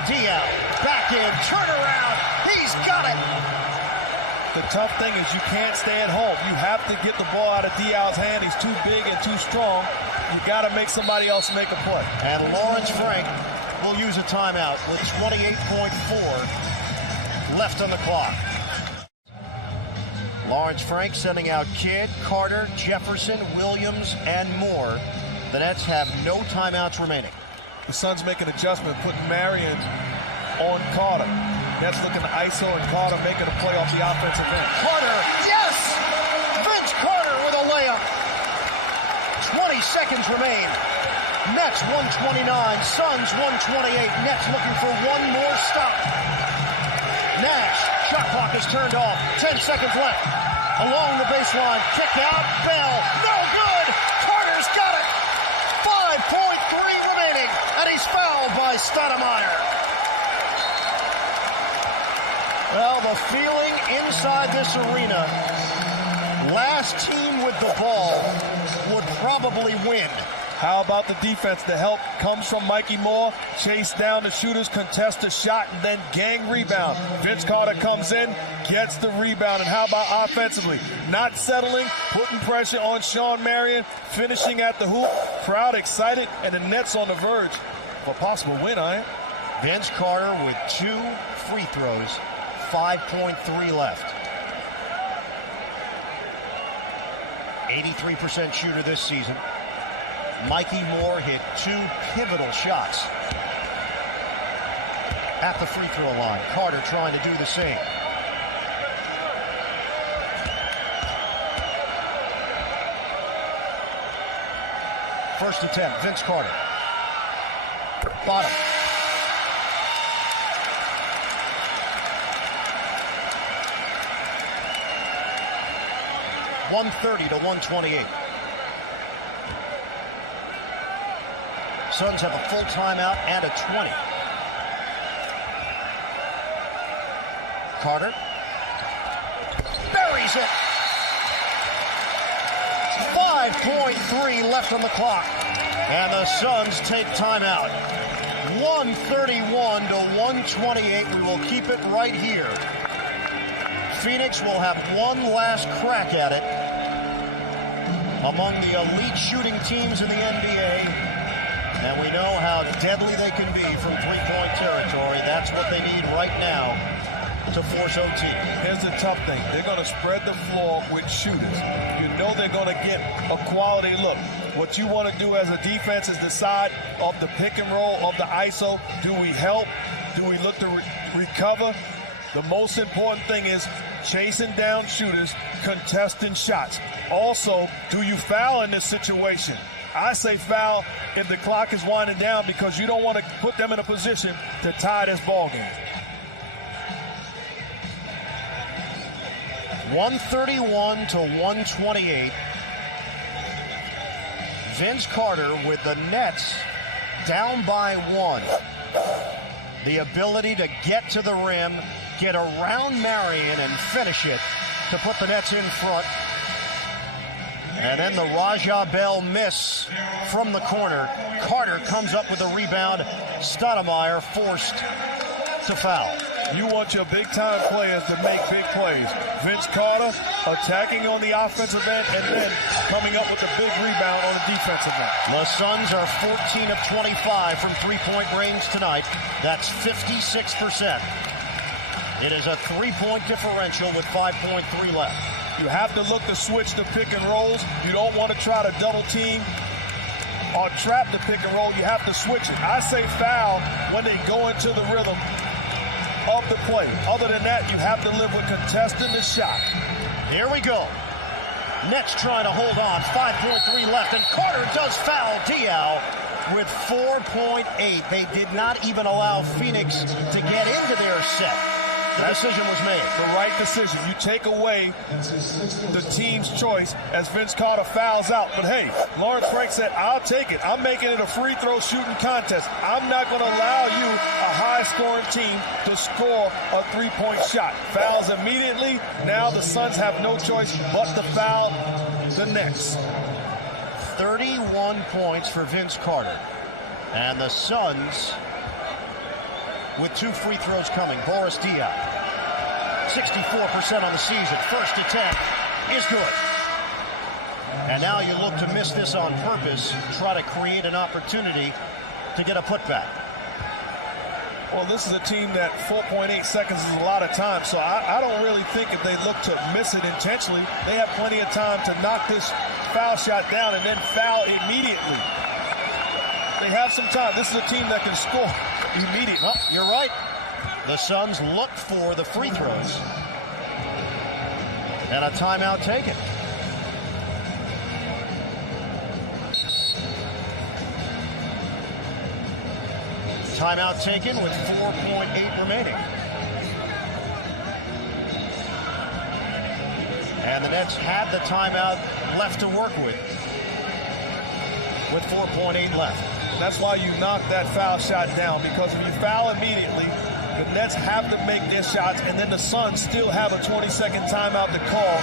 Diaw back in, turn around, he's got it. The tough thing is you can't stay at home. You have to get the ball out of Diaw's hand. He's too big and too strong. You got to make somebody else make a play. And Lawrence Frank will use a timeout with 28.4 left on the clock. Lawrence Frank sending out Kidd, Carter, Jefferson, Williams, and Moore. The Nets have no timeouts remaining. The Suns make an adjustment, putting Marion on Carter. Nets looking to ISO, and Carter making a play off the offensive end. Carter, yes! Vince Carter with a layup. 20 seconds remain. Nets 129, Suns 128. Nets looking for one more stop. Nash, shot clock is turned off. 10 seconds left. Along the baseline, kick out, Bell, no good! Carter's got it! 5.3 remaining, and he's fouled by Stoudemire. Well, the feeling inside this arena, last team with the ball would probably win. How about the defense? The help comes from Mikey Moore. Chase down the shooters, contest the shot, and then gang rebound. Vince Carter comes in, gets the rebound. And how about offensively? Not settling, putting pressure on Shawn Marion, finishing at the hoop. Crowd excited, and the Nets on the verge of a possible win, Vince Carter with 2 free throws, 5.3 left. 83% shooter this season. Mikey Moore hit 2 pivotal shots at the free throw line. Carter trying to do the same. First attempt, Vince Carter. Bottom. .130 to 128. Suns have a full timeout and a 20. Carter buries it. 5.3 left on the clock. And the Suns take timeout. 131 to 128. We will keep it right here. Phoenix will have one last crack at it among the elite shooting teams in the NBA. And we know how deadly they can be from three-point territory. That's what they need right now to force OT. Here's the tough thing. They're going to spread the floor with shooters. You know they're going to get a quality look. What you want to do as a defense is decide of the pick and roll, of the ISO. Do we help? Do we look to recover? The most important thing is chasing down shooters, contesting shots. Also, do you foul in this situation? I say foul if the clock is winding down because you don't want to put them in a position to tie this ball game. 131 to 128. Vince Carter with the Nets down by 1. The ability to get to the rim, get around Marion and finish it to put the Nets in front. And then the Raja Bell miss from the corner. Carter comes up with the rebound. Stoudemire forced to foul. You want your big-time players to make big plays. Vince Carter attacking on the offensive end and then coming up with a big rebound on the defensive end. The Suns are 14 of 25 from three-point range tonight. That's 56%. It is a three-point differential with 5.3 left. You have to look to switch the pick and rolls. You don't want to try to double team or trap the pick and roll. You have to switch it. I say foul when they go into the rhythm of the play. Other than that, you have to live with contesting the shot. Here we go. Nets trying to hold on. 5.3 left, and Carter does foul Diaw with 4.8. They did not even allow Phoenix to get into their set. The decision was made. The right decision. You take away the team's choice as Vince Carter fouls out. But hey, Lawrence Frank said, I'll take it. I'm making it a free throw shooting contest. I'm not going to allow you, a high-scoring team, to score a three-point shot. Fouls immediately. Now the Suns have no choice but to foul the Nets. 31 points for Vince Carter. And the Suns with 2 free throws coming. Boris Diaw, 64% on the season. First attempt is good. And now you look to miss this on purpose, try to create an opportunity to get a putback. Well, this is a team that 4.8 seconds is a lot of time, so I don't really think if they look to miss it intentionally, they have plenty of time to knock this foul shot down and then foul immediately. They have some time. This is a team that can score immediately. Well, you're right. The Suns look for the free throws. And a timeout taken. Timeout taken with 4.8 remaining. And the Nets had the timeout left to work with 4.8 left. That's why you knock that foul shot down, because if you foul immediately, the Nets have to make their shots, and then the Suns still have a 20-second timeout to call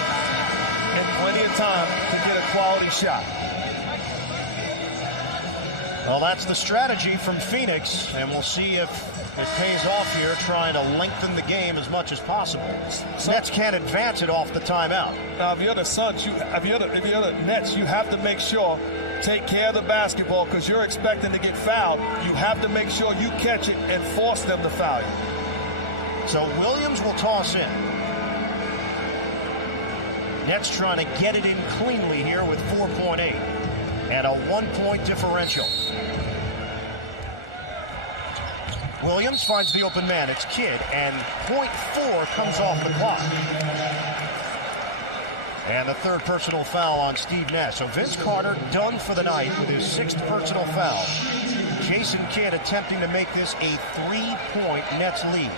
and plenty of time to get a quality shot. Well, that's the strategy from Phoenix, and we'll see if it pays off here, trying to lengthen the game as much as possible. Nets can't advance it off the timeout. Now, if you're the Suns, if you're the Nets, you have to make sure, take care of the basketball, because you're expecting to get fouled. You have to make sure you catch it and force them to foul you. So Williams will toss in. Nets trying to get it in cleanly here with 4.8 and a 1-point differential. Williams finds the open man. It's Kidd, and 0.4 comes off the clock. And the third personal foul on Steve Nash. So Vince Carter done for the night with his 6th personal foul. Jason Kidd attempting to make this a 3-point Nets lead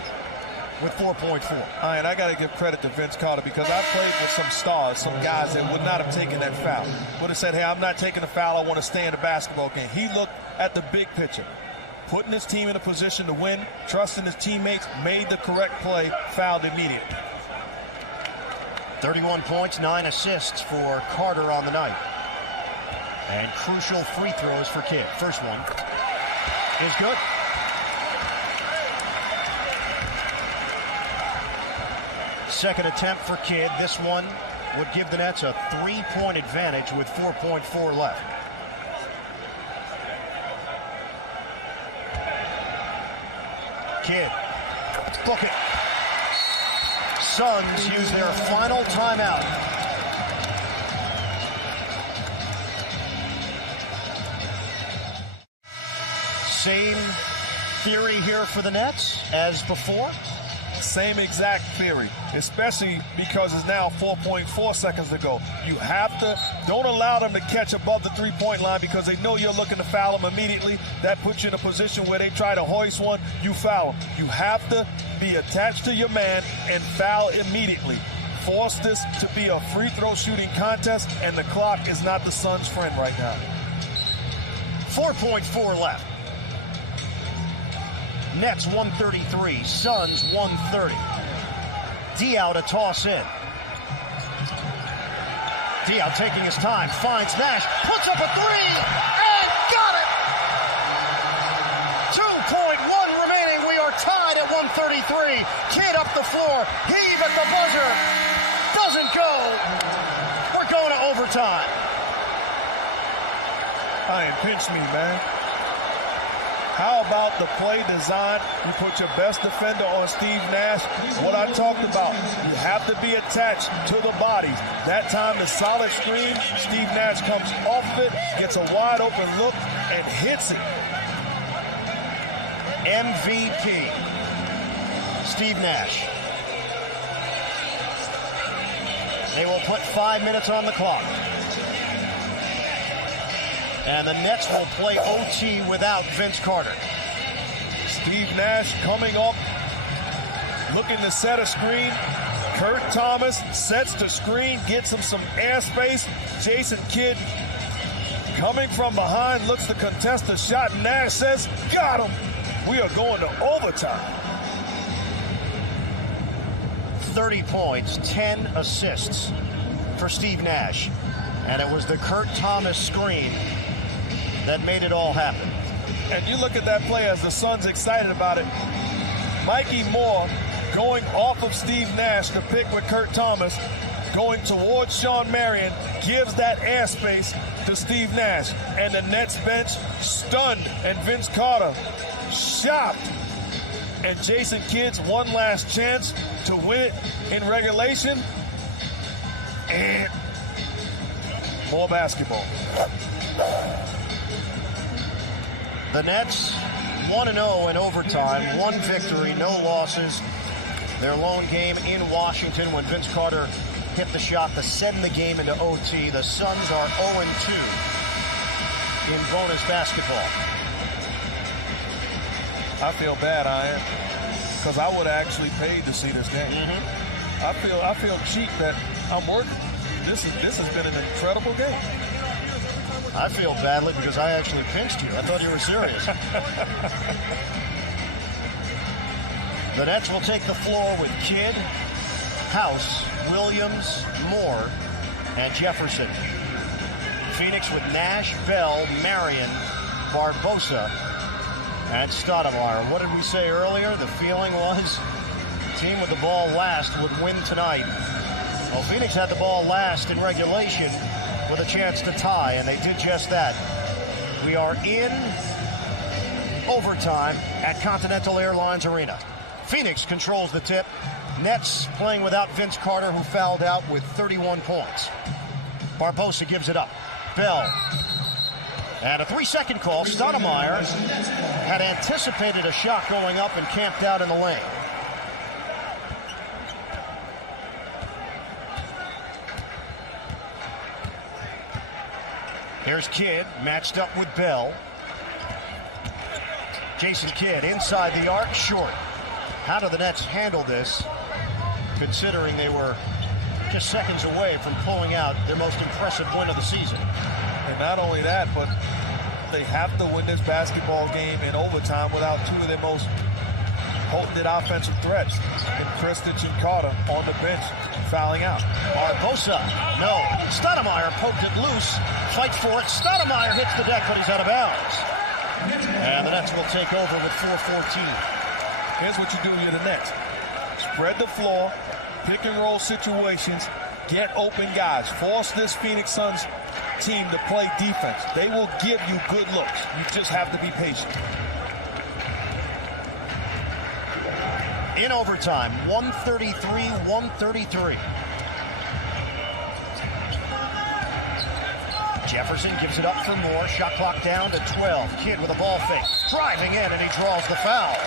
with 4.4. All right, I got to give credit to Vince Carter, because I played with some stars, some guys that would not have taken that foul. Would have said, hey, I'm not taking the foul. I want to stay in the basketball game. He looked at the big picture, putting his team in a position to win, trusting his teammates, made the correct play, fouled immediately. 31 points, 9 assists for Carter on the night. And crucial free throws for Kidd. First one is good. Second attempt for Kidd. This one would give the Nets a 3-point advantage with 4.4 left. Kidd, let's book it. Suns use their final timeout. Same theory here for the Nets as before. Same exact theory, especially because it's now 4.4 seconds to go. You have to, don't allow them to catch above the three-point line because they know you're looking to foul them immediately. That puts you in a position where they try to hoist one, you foul them. You have to be attached to your man and foul immediately. Force this to be a free throw shooting contest, and the clock is not the Suns' friend right now. 4.4 left. Nets 133, Suns 130. Diaw to toss in. Diaw taking his time, finds Nash, puts up a three, and got it! 2.1 remaining, we are tied at 133. Kidd up the floor, heave at the buzzer, doesn't go. We're going to overtime. Pinch me, man. How about the play design? You put your best defender on Steve Nash. What I talked about, you have to be attached to the bodies. That time, the solid screen, Steve Nash comes off of it, gets a wide open look, and hits it. MVP, Steve Nash. They will put 5 minutes on the clock. And the Nets will play OT without Vince Carter. Steve Nash coming up, looking to set a screen. Kurt Thomas sets the screen, gets him some airspace. Jason Kidd coming from behind, looks to contest the shot. Nash says, got him. We are going to overtime. 30 points, 10 assists for Steve Nash. And it was the Kurt Thomas screen that made it all happen. And you look at that play as the Suns excited about it. Mikey Moore going off of Steve Nash to pick with Kurt Thomas, going towards Shawn Marion, gives that airspace to Steve Nash. And the Nets bench stunned, and Vince Carter shocked. And Jason Kidd's one last chance to win it in regulation. And more basketball. The Nets 1-0 in overtime, one victory, no losses. Their lone game in Washington when Vince Carter hit the shot to send the game into OT. The Suns are 0-2 in bonus basketball. I feel bad, Ian, because I would have actually paid to see this game. I feel cheap that I'm working. This has been an incredible game. I feel badly because I actually pinched you. I thought you were serious. The Nets will take the floor with Kidd, House, Williams, Moore, and Jefferson. Phoenix with Nash, Bell, Marion, Barbosa, and Stoudemire. What did we say earlier? The feeling was the team with the ball last would win tonight. Well, Phoenix had the ball last in regulation with a chance to tie, and they did just that. We are in overtime at Continental Airlines Arena. Phoenix controls the tip. Nets playing without Vince Carter, who fouled out with 31 points. Barbosa gives it up. Bell. And a 3-second call. Stoudemire had anticipated a shot going up and camped out in the lane. Here's Kidd, matched up with Bell. Jason Kidd inside the arc, short. How do the Nets handle this, considering they were just seconds away from pulling out their most impressive win of the season? And not only that, but they have to win this basketball game in overtime without two of their most potent offensive threats, in Kristich and Carter on the bench, fouling out. Barbosa, no. Stoudemire poked it loose, fights for it. Stoudemire hits the deck, but he's out of bounds. And the Nets will take over with 4:14. Here's what you do to the Nets. Spread the floor, pick and roll situations, get open guys. Force this Phoenix Suns team to play defense. They will give you good looks. You just have to be patient. In overtime, 133-133. Jefferson gives it up for Moore. Shot clock down to 12. Kidd with a ball fake. Driving in, and he draws the foul.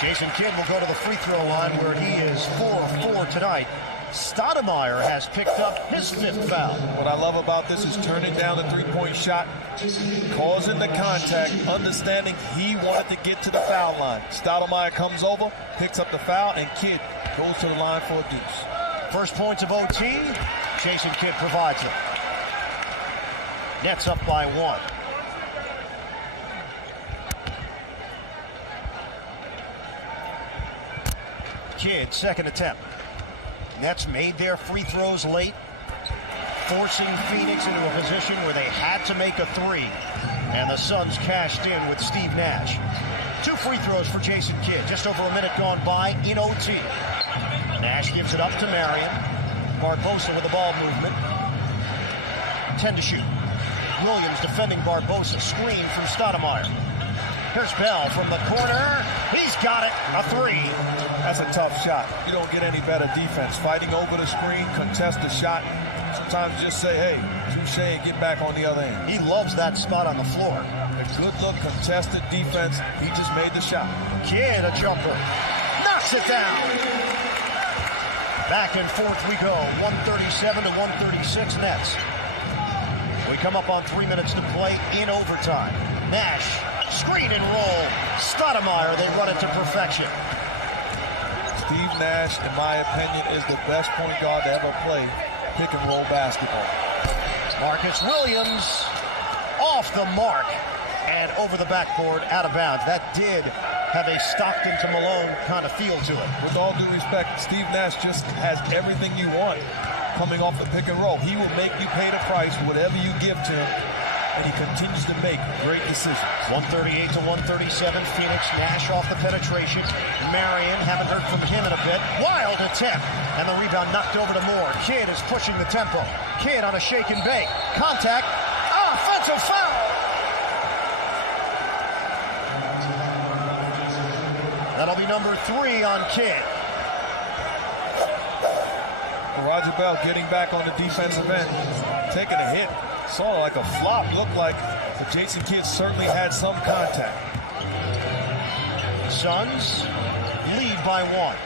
Jason Kidd will go to the free throw line where he is 4 of 4 tonight. Stoudemire has picked up his 5th foul. What I love about this is turning down the three-point shot, causing the contact, understanding he wanted to get to the foul line. Stoudemire comes over, picks up the foul, and Kidd goes to the line for a deuce. First points of OT, Jason Kidd provides it. Nets up by 1. Kidd, second attempt. Nets made their free throws late, forcing Phoenix into a position where they had to make a 3. And the Suns cashed in with Steve Nash. 2 free throws for Jason Kidd. Just over a minute gone by in OT. Nash gives it up to Marion. Barbosa with the ball movement. 10 to shoot. Williams defending Barbosa. Screen from Stoudemire. Here's Bell from the corner. He's got it. A 3. That's a tough shot. You don't get any better defense. Fighting over the screen, contest the shot. Sometimes just say, hey, touche, and get back on the other end. He loves that spot on the floor. A good look, contested defense. He just made the shot. Kidd, a jumper. Knocks it down. Back and forth we go. 137 to 136 Nets. We come up on 3 minutes to play in overtime. Nash, screen and roll. Stoudemire, they run it to perfection. Steve Nash, in my opinion, is the best point guard to ever play pick and roll basketball. Marcus Williams off the mark and over the backboard, out of bounds. That did have a Stockton to Malone kind of feel to it. With all due respect, Steve Nash just has everything you want coming off the pick and roll. He will make you pay the price, whatever you give to him, and he continues to make great decisions. 138 to 137, Phoenix. Nash off the penetration. Marion, haven't heard from him in a bit. Wild attempt, and the rebound knocked over to Moore. Kidd is pushing the tempo. Kidd on a shake and bake. Contact. Offensive foul! That'll be number 3 on Kidd. Roger Bell getting back on the defensive end, taking a hit. Sort of like a flop, looked like, but Jason Kidd certainly had some contact. Suns lead by 1.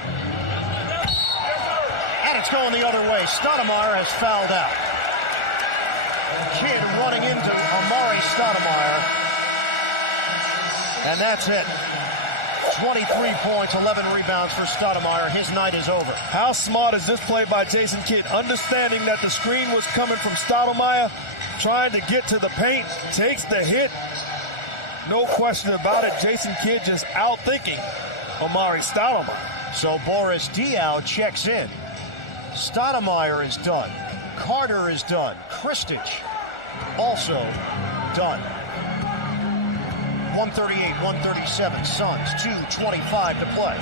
And it's going the other way. Stoudemire has fouled out. Kidd running into Amari Stoudemire. And that's it. 23 points, 11 rebounds for Stoudemire. His night is over. How smart is this play by Jason Kidd? Understanding that the screen was coming from Stoudemire, trying to get to the paint, takes the hit. No question about it. Jason Kidd just outthinking Amari Stoudemire. So Boris Diaw checks in. Stoudemire is done. Carter is done. Kristich also done. 138-137, Suns, 2:25 to play.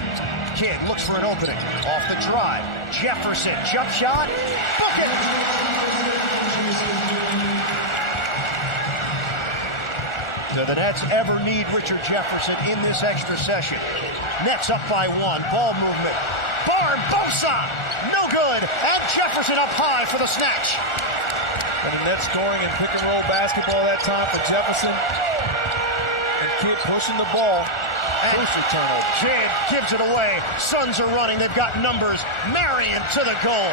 Kidd looks for an opening. Off the drive. Jefferson, jump shot. Book it! Do the Nets ever need Richard Jefferson in this extra session? Nets up by 1. Ball movement. Barbosa! No good! And Jefferson up high for the snatch. And the Nets scoring in pick and roll basketball that time for Jefferson. And Kidd pushing the ball. Crucial turnover. Kidd gives it away. Suns are running. They've got numbers. Marion to the goal.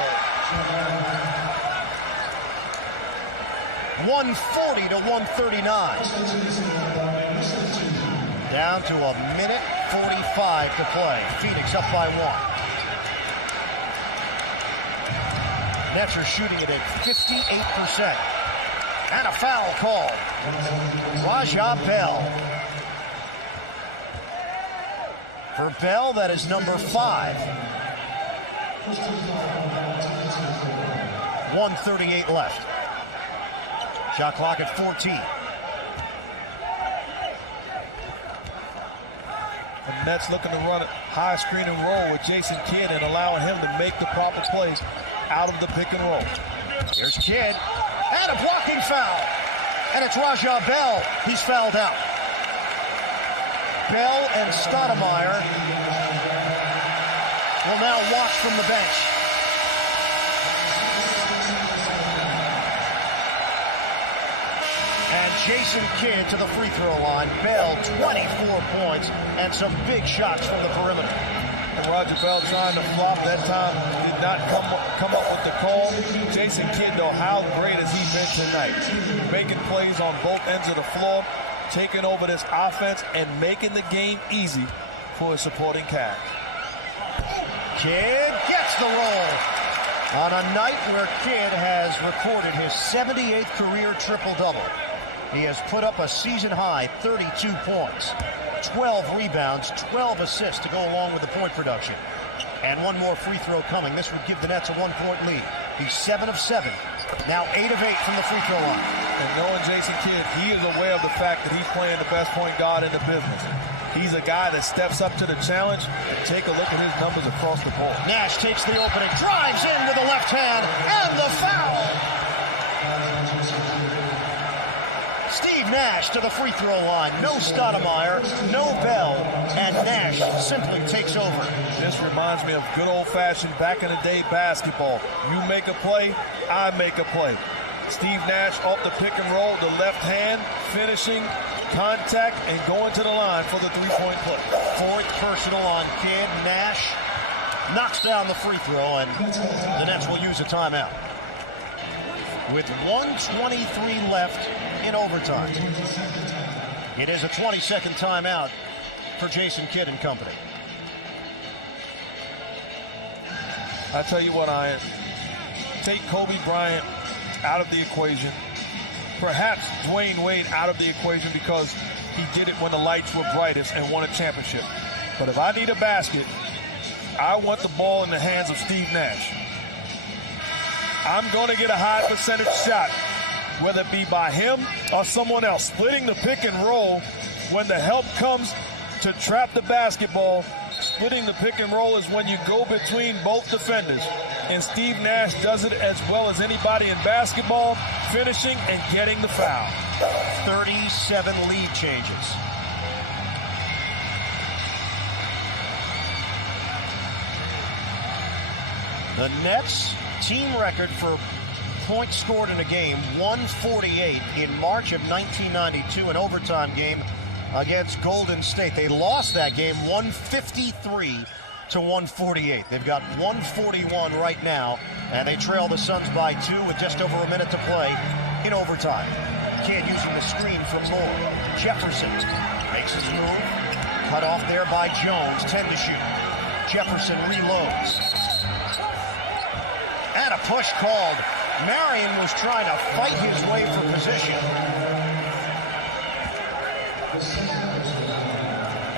140 to 139. Down to a minute 45 to play. Phoenix up by 1. Nets are shooting it at 58%. And a foul call. Raja Bell. For Bell, that is number 5. 1:38 left. Shot clock at 14. The Nets looking to run a high screen and roll with Jason Kidd and allowing him to make the proper plays out of the pick and roll. Here's Kidd. And a blocking foul. And it's Raja Bell. He's fouled out. Bell and Stoudemire will now watch from the bench. And Jason Kidd to the free throw line. Bell, 24 points, and some big shots from the perimeter. And Roger Bell trying to flop that time. Did not come up with the call. Jason Kidd, though, how great has he been tonight? Making plays on both ends of the floor, taking over this offense, and making the game easy for his supporting cast. Kidd gets the roll. On a night where Kidd has recorded his 78th career triple-double. He has put up a season-high 32 points, 12 rebounds, 12 assists to go along with the point production. And one more free throw coming. This would give the Nets a 1-point lead. He's 7 of 7. Now 8 of 8 from the free throw line. And knowing Jason Kidd, he is aware of the fact that he's playing the best point guard in the business. He's a guy that steps up to the challenge, and take a look at his numbers across the board. Nash takes the opening, drives in with the left hand, and the foul. Steve Nash to the free throw line. No Stoudemire, no Bell, and Nash simply takes over. This reminds me of good old-fashioned back-in-the-day basketball. You make a play, I make a play. Steve Nash off the pick and roll, the left hand, finishing, contact, and going to the line for the three-point play. Fourth personal on Kidd. Nash knocks down the free throw, and the Nets will use a timeout. With 1:23 left in overtime. It is a 20-second timeout for Jason Kidd and company. I tell you what, Ian, take Kobe Bryant out of the equation. Perhaps Dwayne Wade out of the equation because he did it when the lights were brightest and won a championship. But if I need a basket, I want the ball in the hands of Steve Nash. I'm going to get a high percentage shot, whether it be by him or someone else. Splitting the pick and roll when the help comes to trap the basketball. Splitting the pick and roll is when you go between both defenders. And Steve Nash does it as well as anybody in basketball, finishing and getting the foul. 37 lead changes. The Nets team record for points scored in a game, 148 in March of 1992, an overtime game against Golden State. They lost that game 153 to 148. They've got 141 right now, and they trail the Suns by 2 with just over a minute to play in overtime. Kidd using the screen from Moore. Jefferson makes his move. Cut off there by Jones, 10 to shoot. Jefferson reloads. And a push called. Marion was trying to fight his way for position.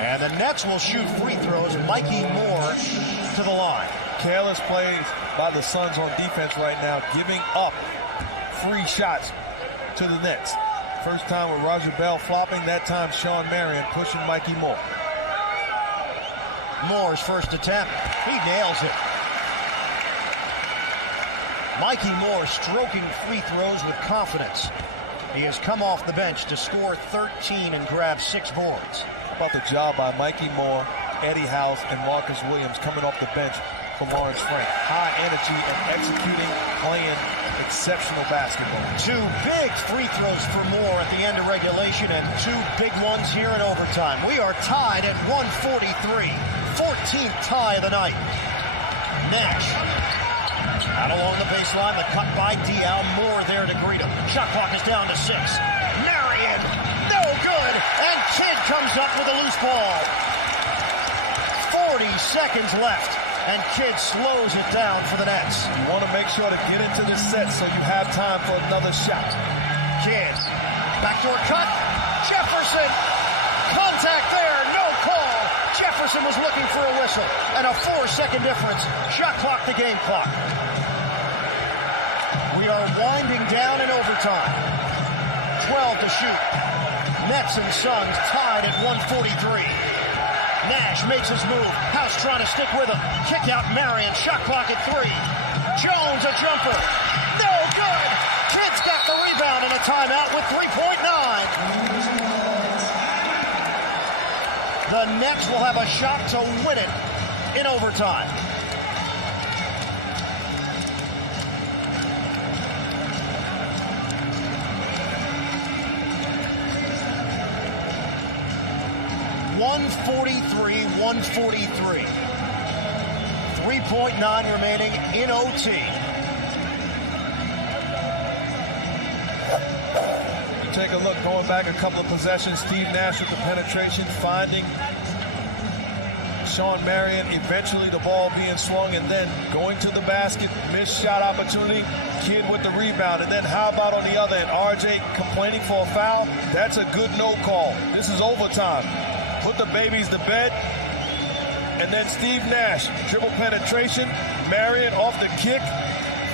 And the Nets will shoot free throws. Mikey Moore to the line. Careless plays by the Suns on defense right now, giving up free shots to the Nets. First time with Roger Bell flopping, that time Sean Marion pushing Mikey Moore. Moore's first attempt. He nails it. Mikey Moore stroking free throws with confidence. He has come off the bench to score 13 and grab 6 boards. How about the job by Mikey Moore, Eddie House, and Marcus Williams coming off the bench for Lawrence Frank. High energy and executing, playing exceptional basketball. 2 big free throws for Moore at the end of regulation and 2 big ones here in overtime. We are tied at 143. 14th tie of the night. Nash out along the baseline, the cut by Diaw. Moore there to greet him. Shot clock is down to 6. Marion, no good, and Kidd comes up with a loose ball. 40 seconds left, and Kidd slows it down for the Nets. You want to make sure to get into the set so you have time for another shot. Kidd, backdoor cut, Jefferson, contact there, no call. Jefferson was looking for a whistle, and a 4-second difference. Shot clock the game clock. We are winding down in overtime. 12 to shoot. Nets and Suns tied at 143. Nash makes his move. House trying to stick with him. Kick out Marion. Shot clock at 3. Jones a jumper. No good. Kidd's got the rebound and a timeout with 3.9. The Nets will have a shot to win it in overtime. 143-143. 3.9 remaining in OT. You take a look, going back a couple of possessions, Steve Nash with the penetration, finding Shawn Marion, eventually the ball being swung, and then going to the basket, missed shot opportunity, Kidd with the rebound. And then how about on the other end, RJ complaining for a foul? That's a good no call. This is overtime. Put the babies to bed. And then Steve Nash, dribble penetration, Marion off the kick,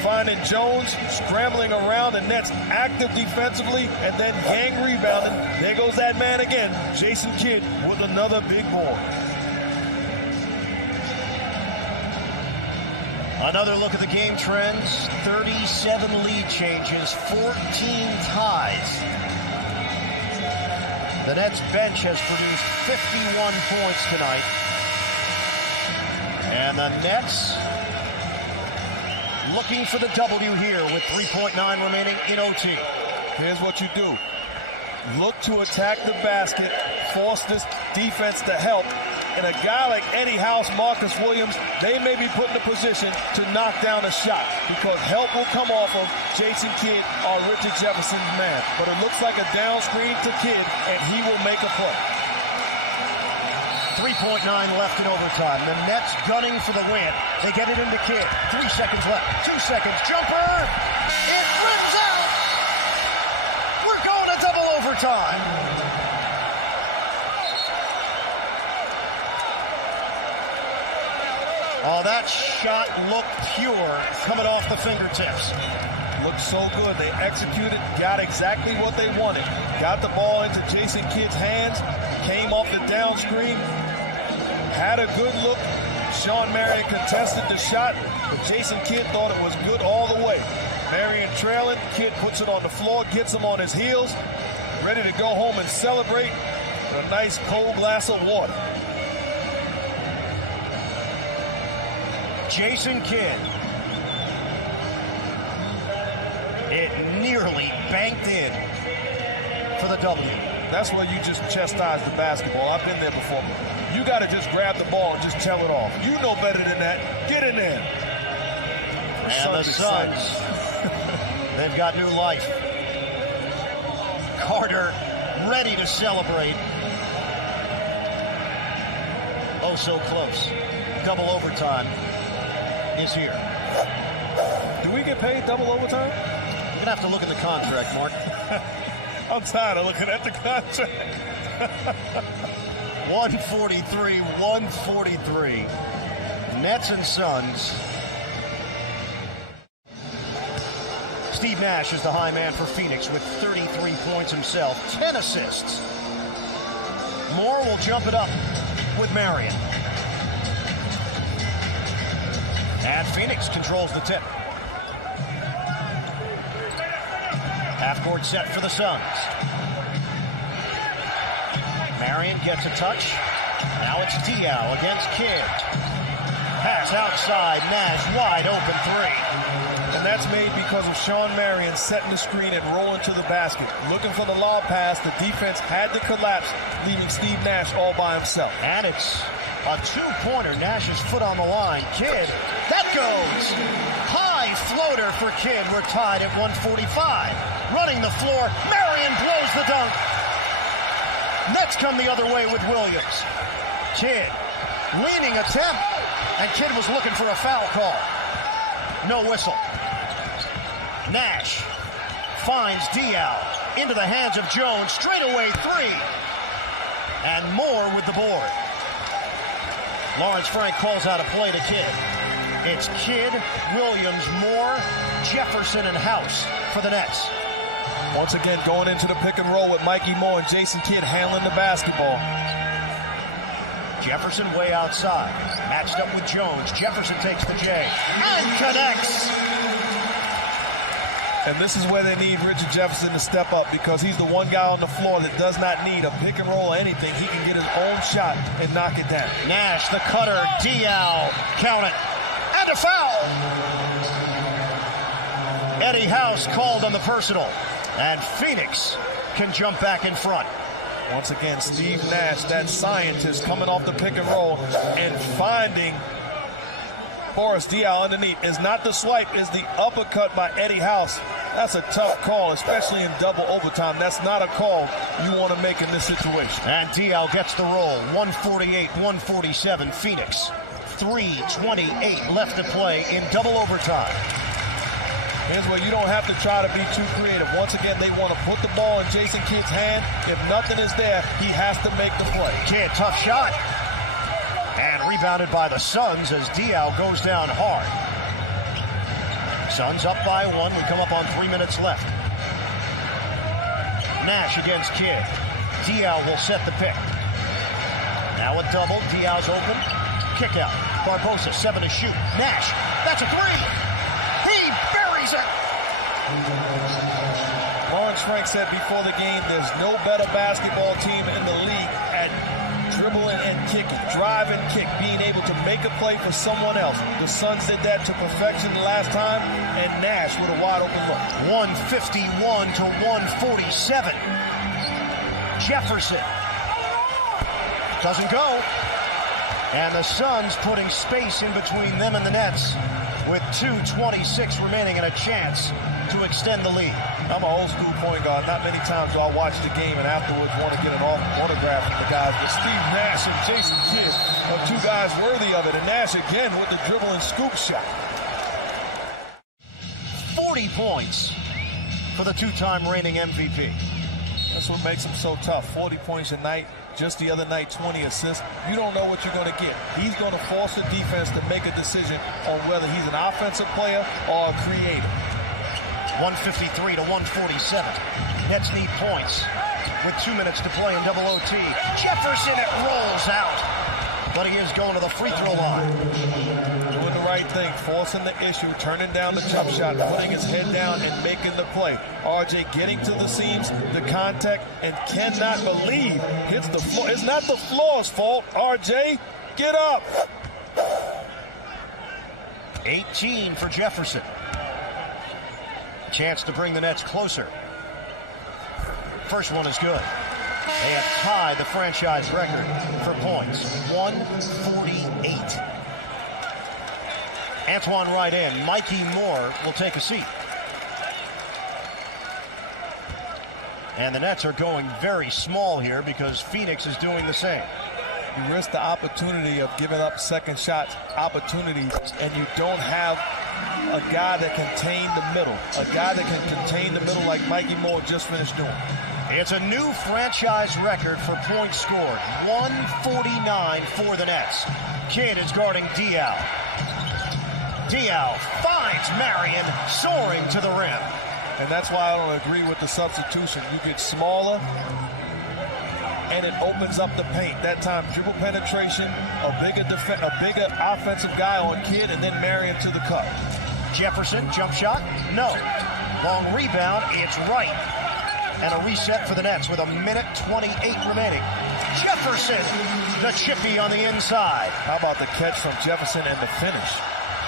finding Jones, scrambling around, the Nets active defensively, and then gang rebounding. There goes that man again, Jason Kidd with another big board. Another look at the game trends. 37 lead changes, 14 ties. The Nets bench has produced 51 points tonight. And the Nets looking for the W here with 3.9 remaining in OT. Here's what you do. Look to attack the basket, force this defense to help. And a guy like Eddie House, Marcus Williams, they may be put in a position to knock down a shot because help will come off of Jason Kidd or Richard Jefferson's man. But it looks like a down screen to Kidd, and he will make a play. 3.9 left in overtime. The Nets gunning for the win. They get it into Kidd. 3 seconds left. 2 seconds. Jumper! It rims out! We're going to double overtime. Oh, that shot looked pure coming off the fingertips. Looked so good. They executed, got exactly what they wanted. Got the ball into Jason Kidd's hands, came off the down screen, had a good look. Shawn Marion contested the shot, but Jason Kidd thought it was good all the way. Marion trailing, Kidd puts it on the floor, gets him on his heels, ready to go home and celebrate with a nice cold glass of water. Jason Kidd. It nearly banked in for the W. That's where you just chastise the basketball. I've been there before. You got to just grab the ball and just tell it off. You know better than that. Get in there. And the Suns, they've got new life. Carter ready to celebrate. Oh, so close. Double overtime is here. Do we get paid double overtime? You're going to have to look at the contract, Mark. I'm tired of looking at the contract. 143. Nets and Suns. Steve Nash is the high man for Phoenix with 33 points himself, 10 assists. Moore will jump it up with Marion. And Phoenix controls the tip. Half-court set for the Suns. Marion gets a touch. Now it's Diaw against Kidd. Pass outside. Nash wide open three. And that's made because of Shawn Marion setting the screen and rolling to the basket. Looking for the lob pass. The defense had to collapse, leaving Steve Nash all by himself. And it's a two-pointer. Nash's foot on the line. Kidd. That goes. High floater for Kidd. We're tied at 145. Running the floor. Marion blows the dunk. Nets come the other way with Williams. Kidd. Leaning attempt. And Kidd was looking for a foul call. No whistle. Nash finds Diaw into the hands of Jones. Straightaway three. And Moore with the board. Lawrence Frank calls out a play to Kidd. It's Kidd, Williams, Moore, Jefferson, and House for the Nets. Once again, going into the pick and roll with Mikey Moore and Jason Kidd handling the basketball. Jefferson way outside. Matched up with Jones. Jefferson takes the J and connects. And this is where they need Richard Jefferson to step up because he's the one guy on the floor that does not need a pick and roll or anything. He can get his own shot and knock it down. Nash, the cutter, Diaw, count it, and a foul. Eddie House called on the personal, and Phoenix can jump back in front. Once again, Steve Nash, that scientist, coming off the pick and roll and finding Boris Diaw underneath. Is not the swipe, is the uppercut by Eddie House. That's a tough call, especially in double overtime. That's not a call you want to make in this situation. And Diaw gets the roll. 148-147 Phoenix. 3:28 left to play in double overtime. Here's where you don't have to try to be too creative. Once again, they want to put the ball in Jason Kidd's hand. If nothing is there, he has to make the play. Kidd, tough shot. And rebounded by the Suns as Diaw goes down hard. Suns up by 1. We come up on 3 minutes left. Nash against Kidd. Diaw will set the pick. Now a double. Diaw's open. Kick out. Barbosa, 7 to shoot. Nash, that's a 3. He buries it. Lawrence Frank said before the game, there's no better basketball team in the league at dribbling and kicking, drive and kick, being able to make a play for someone else. The Suns did that to perfection the last time, and Nash with a wide open look. 151-147. Jefferson doesn't go. And the Suns putting space in between them and the Nets with 2:26 remaining and a chance to extend the lead. I'm an old school point guard. Not many times do I watch the game and afterwards want to get an autograph from the guys. But Steve Nash and Jason Kidd are two guys worthy of it. And Nash again with the dribble and scoop shot. 40 points for the two-time reigning MVP. That's what makes him so tough. 40 points a night. Just the other night, 20 assists. You don't know what you're going to get. He's going to force the defense to make a decision on whether he's an offensive player or a creator. 153-147. Nets need points with 2 minutes to play in double OT. Jefferson, it rolls out. But he is going to the free throw line. Doing the right thing, forcing the issue, turning down the jump shot, putting his head down and making the play. RJ getting to the seams, the contact, and cannot believe hits the floor. It's not the floor's fault. RJ, get up. 18 for Jefferson. Chance to bring the Nets closer. First one is good. They have tied the franchise record for points. 148. Antoine right in. Mikey Moore will take a seat. And the Nets are going very small here because Phoenix is doing the same. You risk the opportunity of giving up second shot opportunities, and you don't have a guy that can contain the middle. A guy that can contain the middle like Mikey Moore just finished doing. It's a new franchise record for points scored. 149 for the Nets. Kidd is guarding Diaw. Diaw finds Marion soaring to the rim. And that's why I don't agree with the substitution. You get smaller, and it opens up the paint. That time, dribble penetration, a bigger offensive guy on Kidd, and then Marion to the cup. Jefferson, jump shot? No. Long rebound, it's right. And a reset for the Nets with 1:28 remaining. Jefferson, the chippy on the inside. How about the catch from Jefferson and the finish?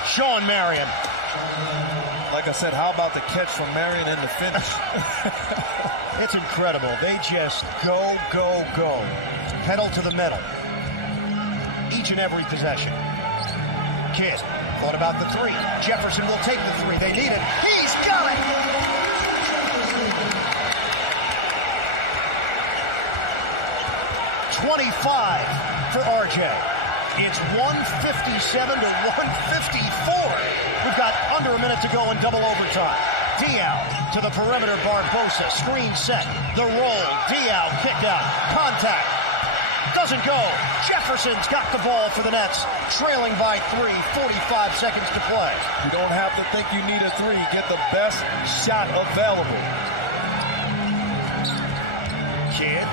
Sean Marion. Like I said, how about the catch from Marion and the finish? It's incredible. They just go, go, go. Pedal to the metal. Each and every possession. Kidd thought about the three. Jefferson will take the three. They need it. He's got it! 25 for RJ. It's 157-154. We've got under a minute to go in double overtime. Diaw to the perimeter, Barbosa. Screen set. The roll. Diaw kick out. Contact. Doesn't go. Jefferson's got the ball for the Nets. Trailing by 3. 45 seconds to play. You don't have to think you need a three. Get the best shot available. Kidd.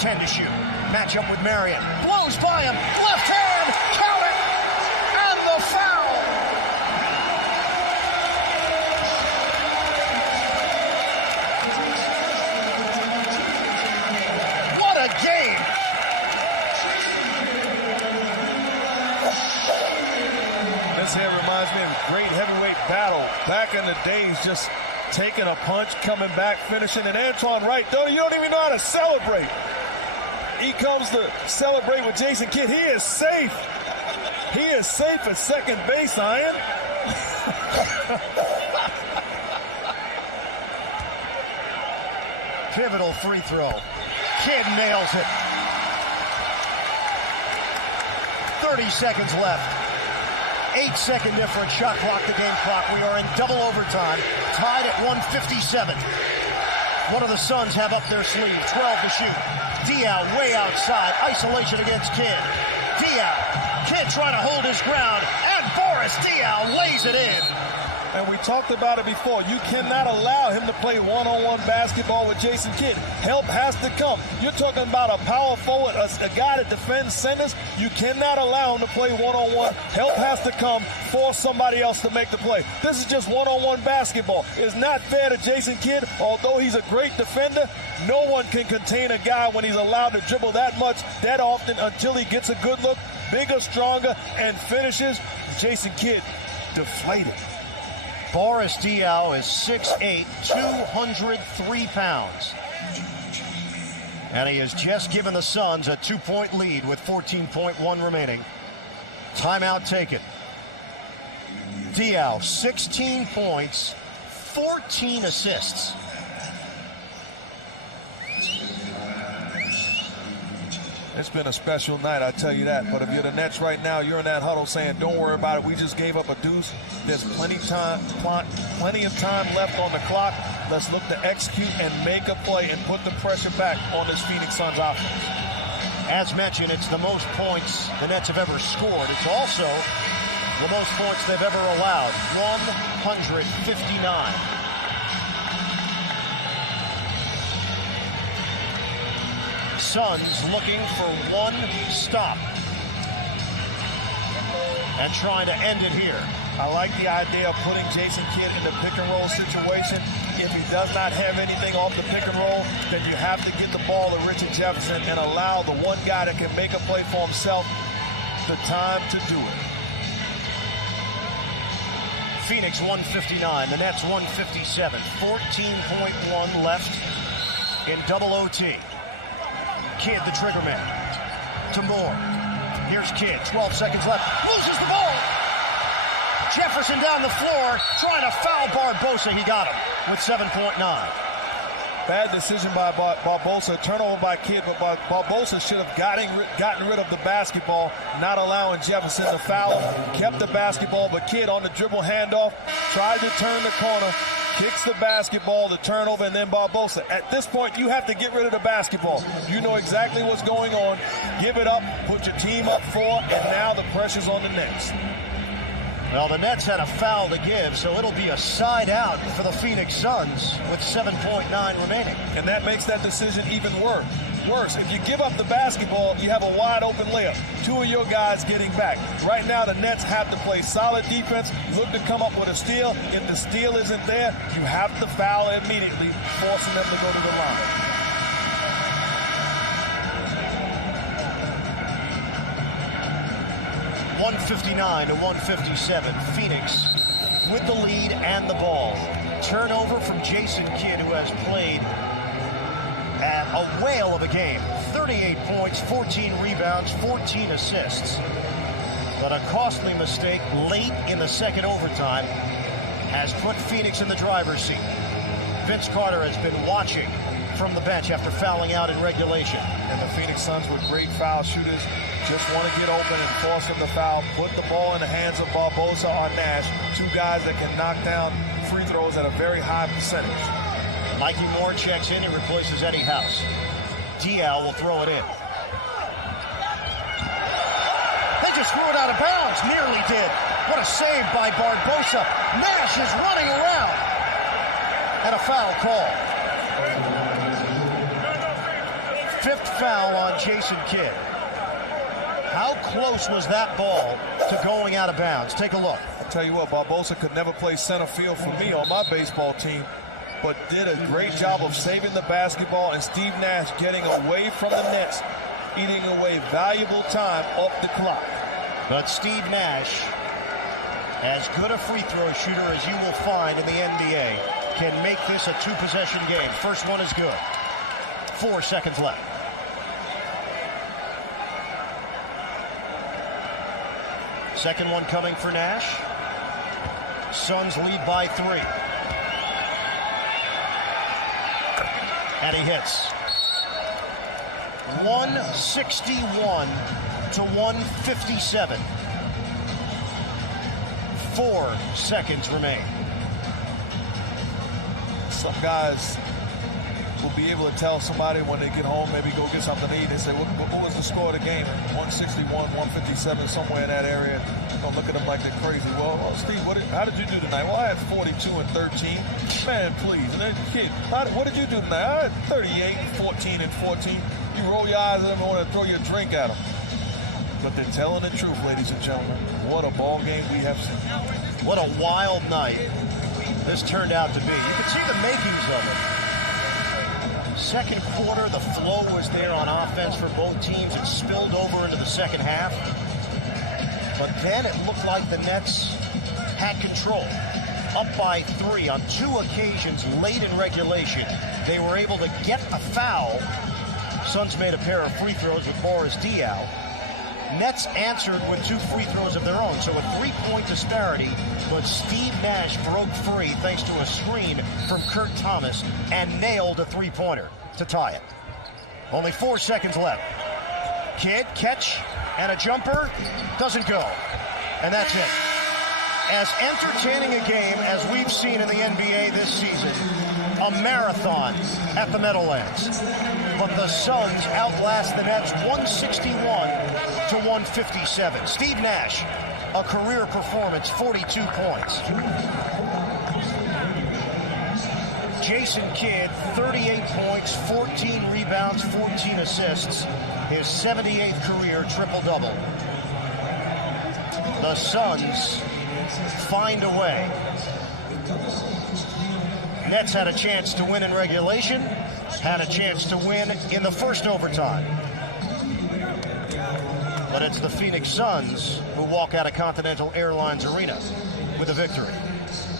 10 to shoot. Match up with Marion. Blows by him. Left hand. Count it. And the foul. What a game. This here reminds me of a great heavyweight battle back in the days, just taking a punch, coming back, finishing. And Antoine Wright, though, you don't even know how to celebrate. He comes to celebrate with Jason Kidd. He is safe. He is safe at second base, Ian. Pivotal free throw. Kidd nails it. 30 seconds left. 8-second difference. Shot clock, the game clock. We are in double overtime. Tied at 157. What do the Suns have up their sleeve? 12 to shoot. Diaw way outside. Isolation against Kidd. Diaw. Kidd trying to hold his ground. And Boris Diaw lays it in. And we talked about it before. You cannot allow him to play one-on-one basketball with Jason Kidd. Help has to come. You're talking about a power forward, a guy that defends centers. You cannot allow him to play one-on-one. Help has to come. Force somebody else to make the play. This is just one-on-one basketball. It's not fair to Jason Kidd. Although he's a great defender, no one can contain a guy when he's allowed to dribble that much, that often, until he gets a good look, bigger, stronger, and finishes. Jason Kidd deflated. Boris Diaw is 6'8", 203 pounds. And he has just given the Suns a 2-point lead with 14.1 remaining. Timeout taken. Diaw, 16 points, 14 assists. It's been a special night, I tell you that. But if you're the Nets right now, you're in that huddle saying, don't worry about it. We just gave up a deuce. There's plenty of time left on the clock. Let's look to execute and make a play and put the pressure back on this Phoenix Suns offense. As mentioned, it's the most points the Nets have ever scored. It's also the most points they've ever allowed, 159. Suns looking for one stop and trying to end it here. I like the idea of putting Jason Kidd in the pick and roll situation. If he does not have anything off the pick and roll, then you have to get the ball to Richard Jefferson and allow the one guy that can make a play for himself the time to do it. Phoenix 159, the Nets 157. 14.1 left in double OT. Kidd, the trigger man, to Moore. Here's Kidd, 12 seconds left, loses the ball. Jefferson down the floor, trying to foul Barbosa. He got him with 7.9. Bad decision by Barbosa, turnover by Kidd, but Barbosa should have gotten rid of the basketball, not allowing Jefferson to foul him. Kept the basketball, but Kidd on the dribble handoff, tried to turn the corner, kicks the basketball, the turnover, and then Barbosa. At this point, you have to get rid of the basketball. You know exactly what's going on. Give it up, put your team up 4, and now the pressure's on the Nets. Well, the Nets had a foul to give, so it'll be a side out for the Phoenix Suns with 7.9 remaining. And that makes that decision even worse. If you give up the basketball, you have a wide open layup. 2 of your guys getting back. Right now, the Nets have to play solid defense, look to come up with a steal. If the steal isn't there, you have to foul immediately, forcing them to go to the line. .159 to 157. Phoenix with the lead and the ball. Turnover from Jason Kidd, who has played at a whale of a game. 38 points, 14 rebounds, 14 assists. But a costly mistake late in the second overtime has put Phoenix in the driver's seat. Vince Carter has been watching from the bench after fouling out in regulation. And the Phoenix Suns, with great foul shooters, just want to get open and force them to foul. Put the ball in the hands of Barbosa or Nash, 2 guys that can knock down free throws at a very high percentage. Mikey Moore checks in. He replaces Eddie House. Diaw will throw it in. They just threw it out of bounds. Nearly did. What a save by Barbosa. Nash is running around. And a foul call. 5th foul on Jason Kidd. How close was that ball to going out of bounds? Take a look. I'll tell you what, Barbosa could never play center field for me on my baseball team, but did a great job of saving the basketball, and Steve Nash getting away from the Nets, eating away valuable time off the clock. But Steve Nash, as good a free throw shooter as you will find in the NBA. can make this a 2-possession game. First one is good. 4 seconds left. Second one coming for Nash. Suns lead by 3. And he hits. 161 to 157. 4 seconds remain. Some guys will be able to tell somebody when they get home, maybe go get something to eat. They say, what was the score of the game? 161, 157, somewhere in that area. You're going to look at them like they're crazy. Well, Steve, how did you do tonight? Well, I had 42 and 13. Man, please. And then, kid, what did you do tonight? I had 38, 14 and 14. You roll your eyes at them and want to throw your drink at them. But they're telling the truth, ladies and gentlemen. What a ball game we have seen. What a wild night this turned out to be. You can see the makings of it. Second quarter, the flow was there on offense for both teams. It spilled over into the second half. But then it looked like the Nets had control. Up by 3 on 2 occasions late in regulation. They were able to get a foul. Suns made a pair of free throws with Boris Diaw. Nets answered with 2 free throws of their own, so a 3-point disparity, but Steve Nash broke free thanks to a screen from Kurt Thomas and nailed a 3-pointer to tie it. Only 4 seconds left. Kidd, catch, and a jumper, doesn't go. And that's it. As entertaining a game as we've seen in the NBA this season, a marathon at the Meadowlands. But the Suns outlast the Nets 161 to 157. Steve Nash, a career performance, 42 points. Jason Kidd, 38 points, 14 rebounds, 14 assists. His 78th career triple-double. The Suns find a way. Nets had a chance to win in regulation, had a chance to win in the first overtime. But it's the Phoenix Suns who walk out of Continental Airlines Arena with a victory.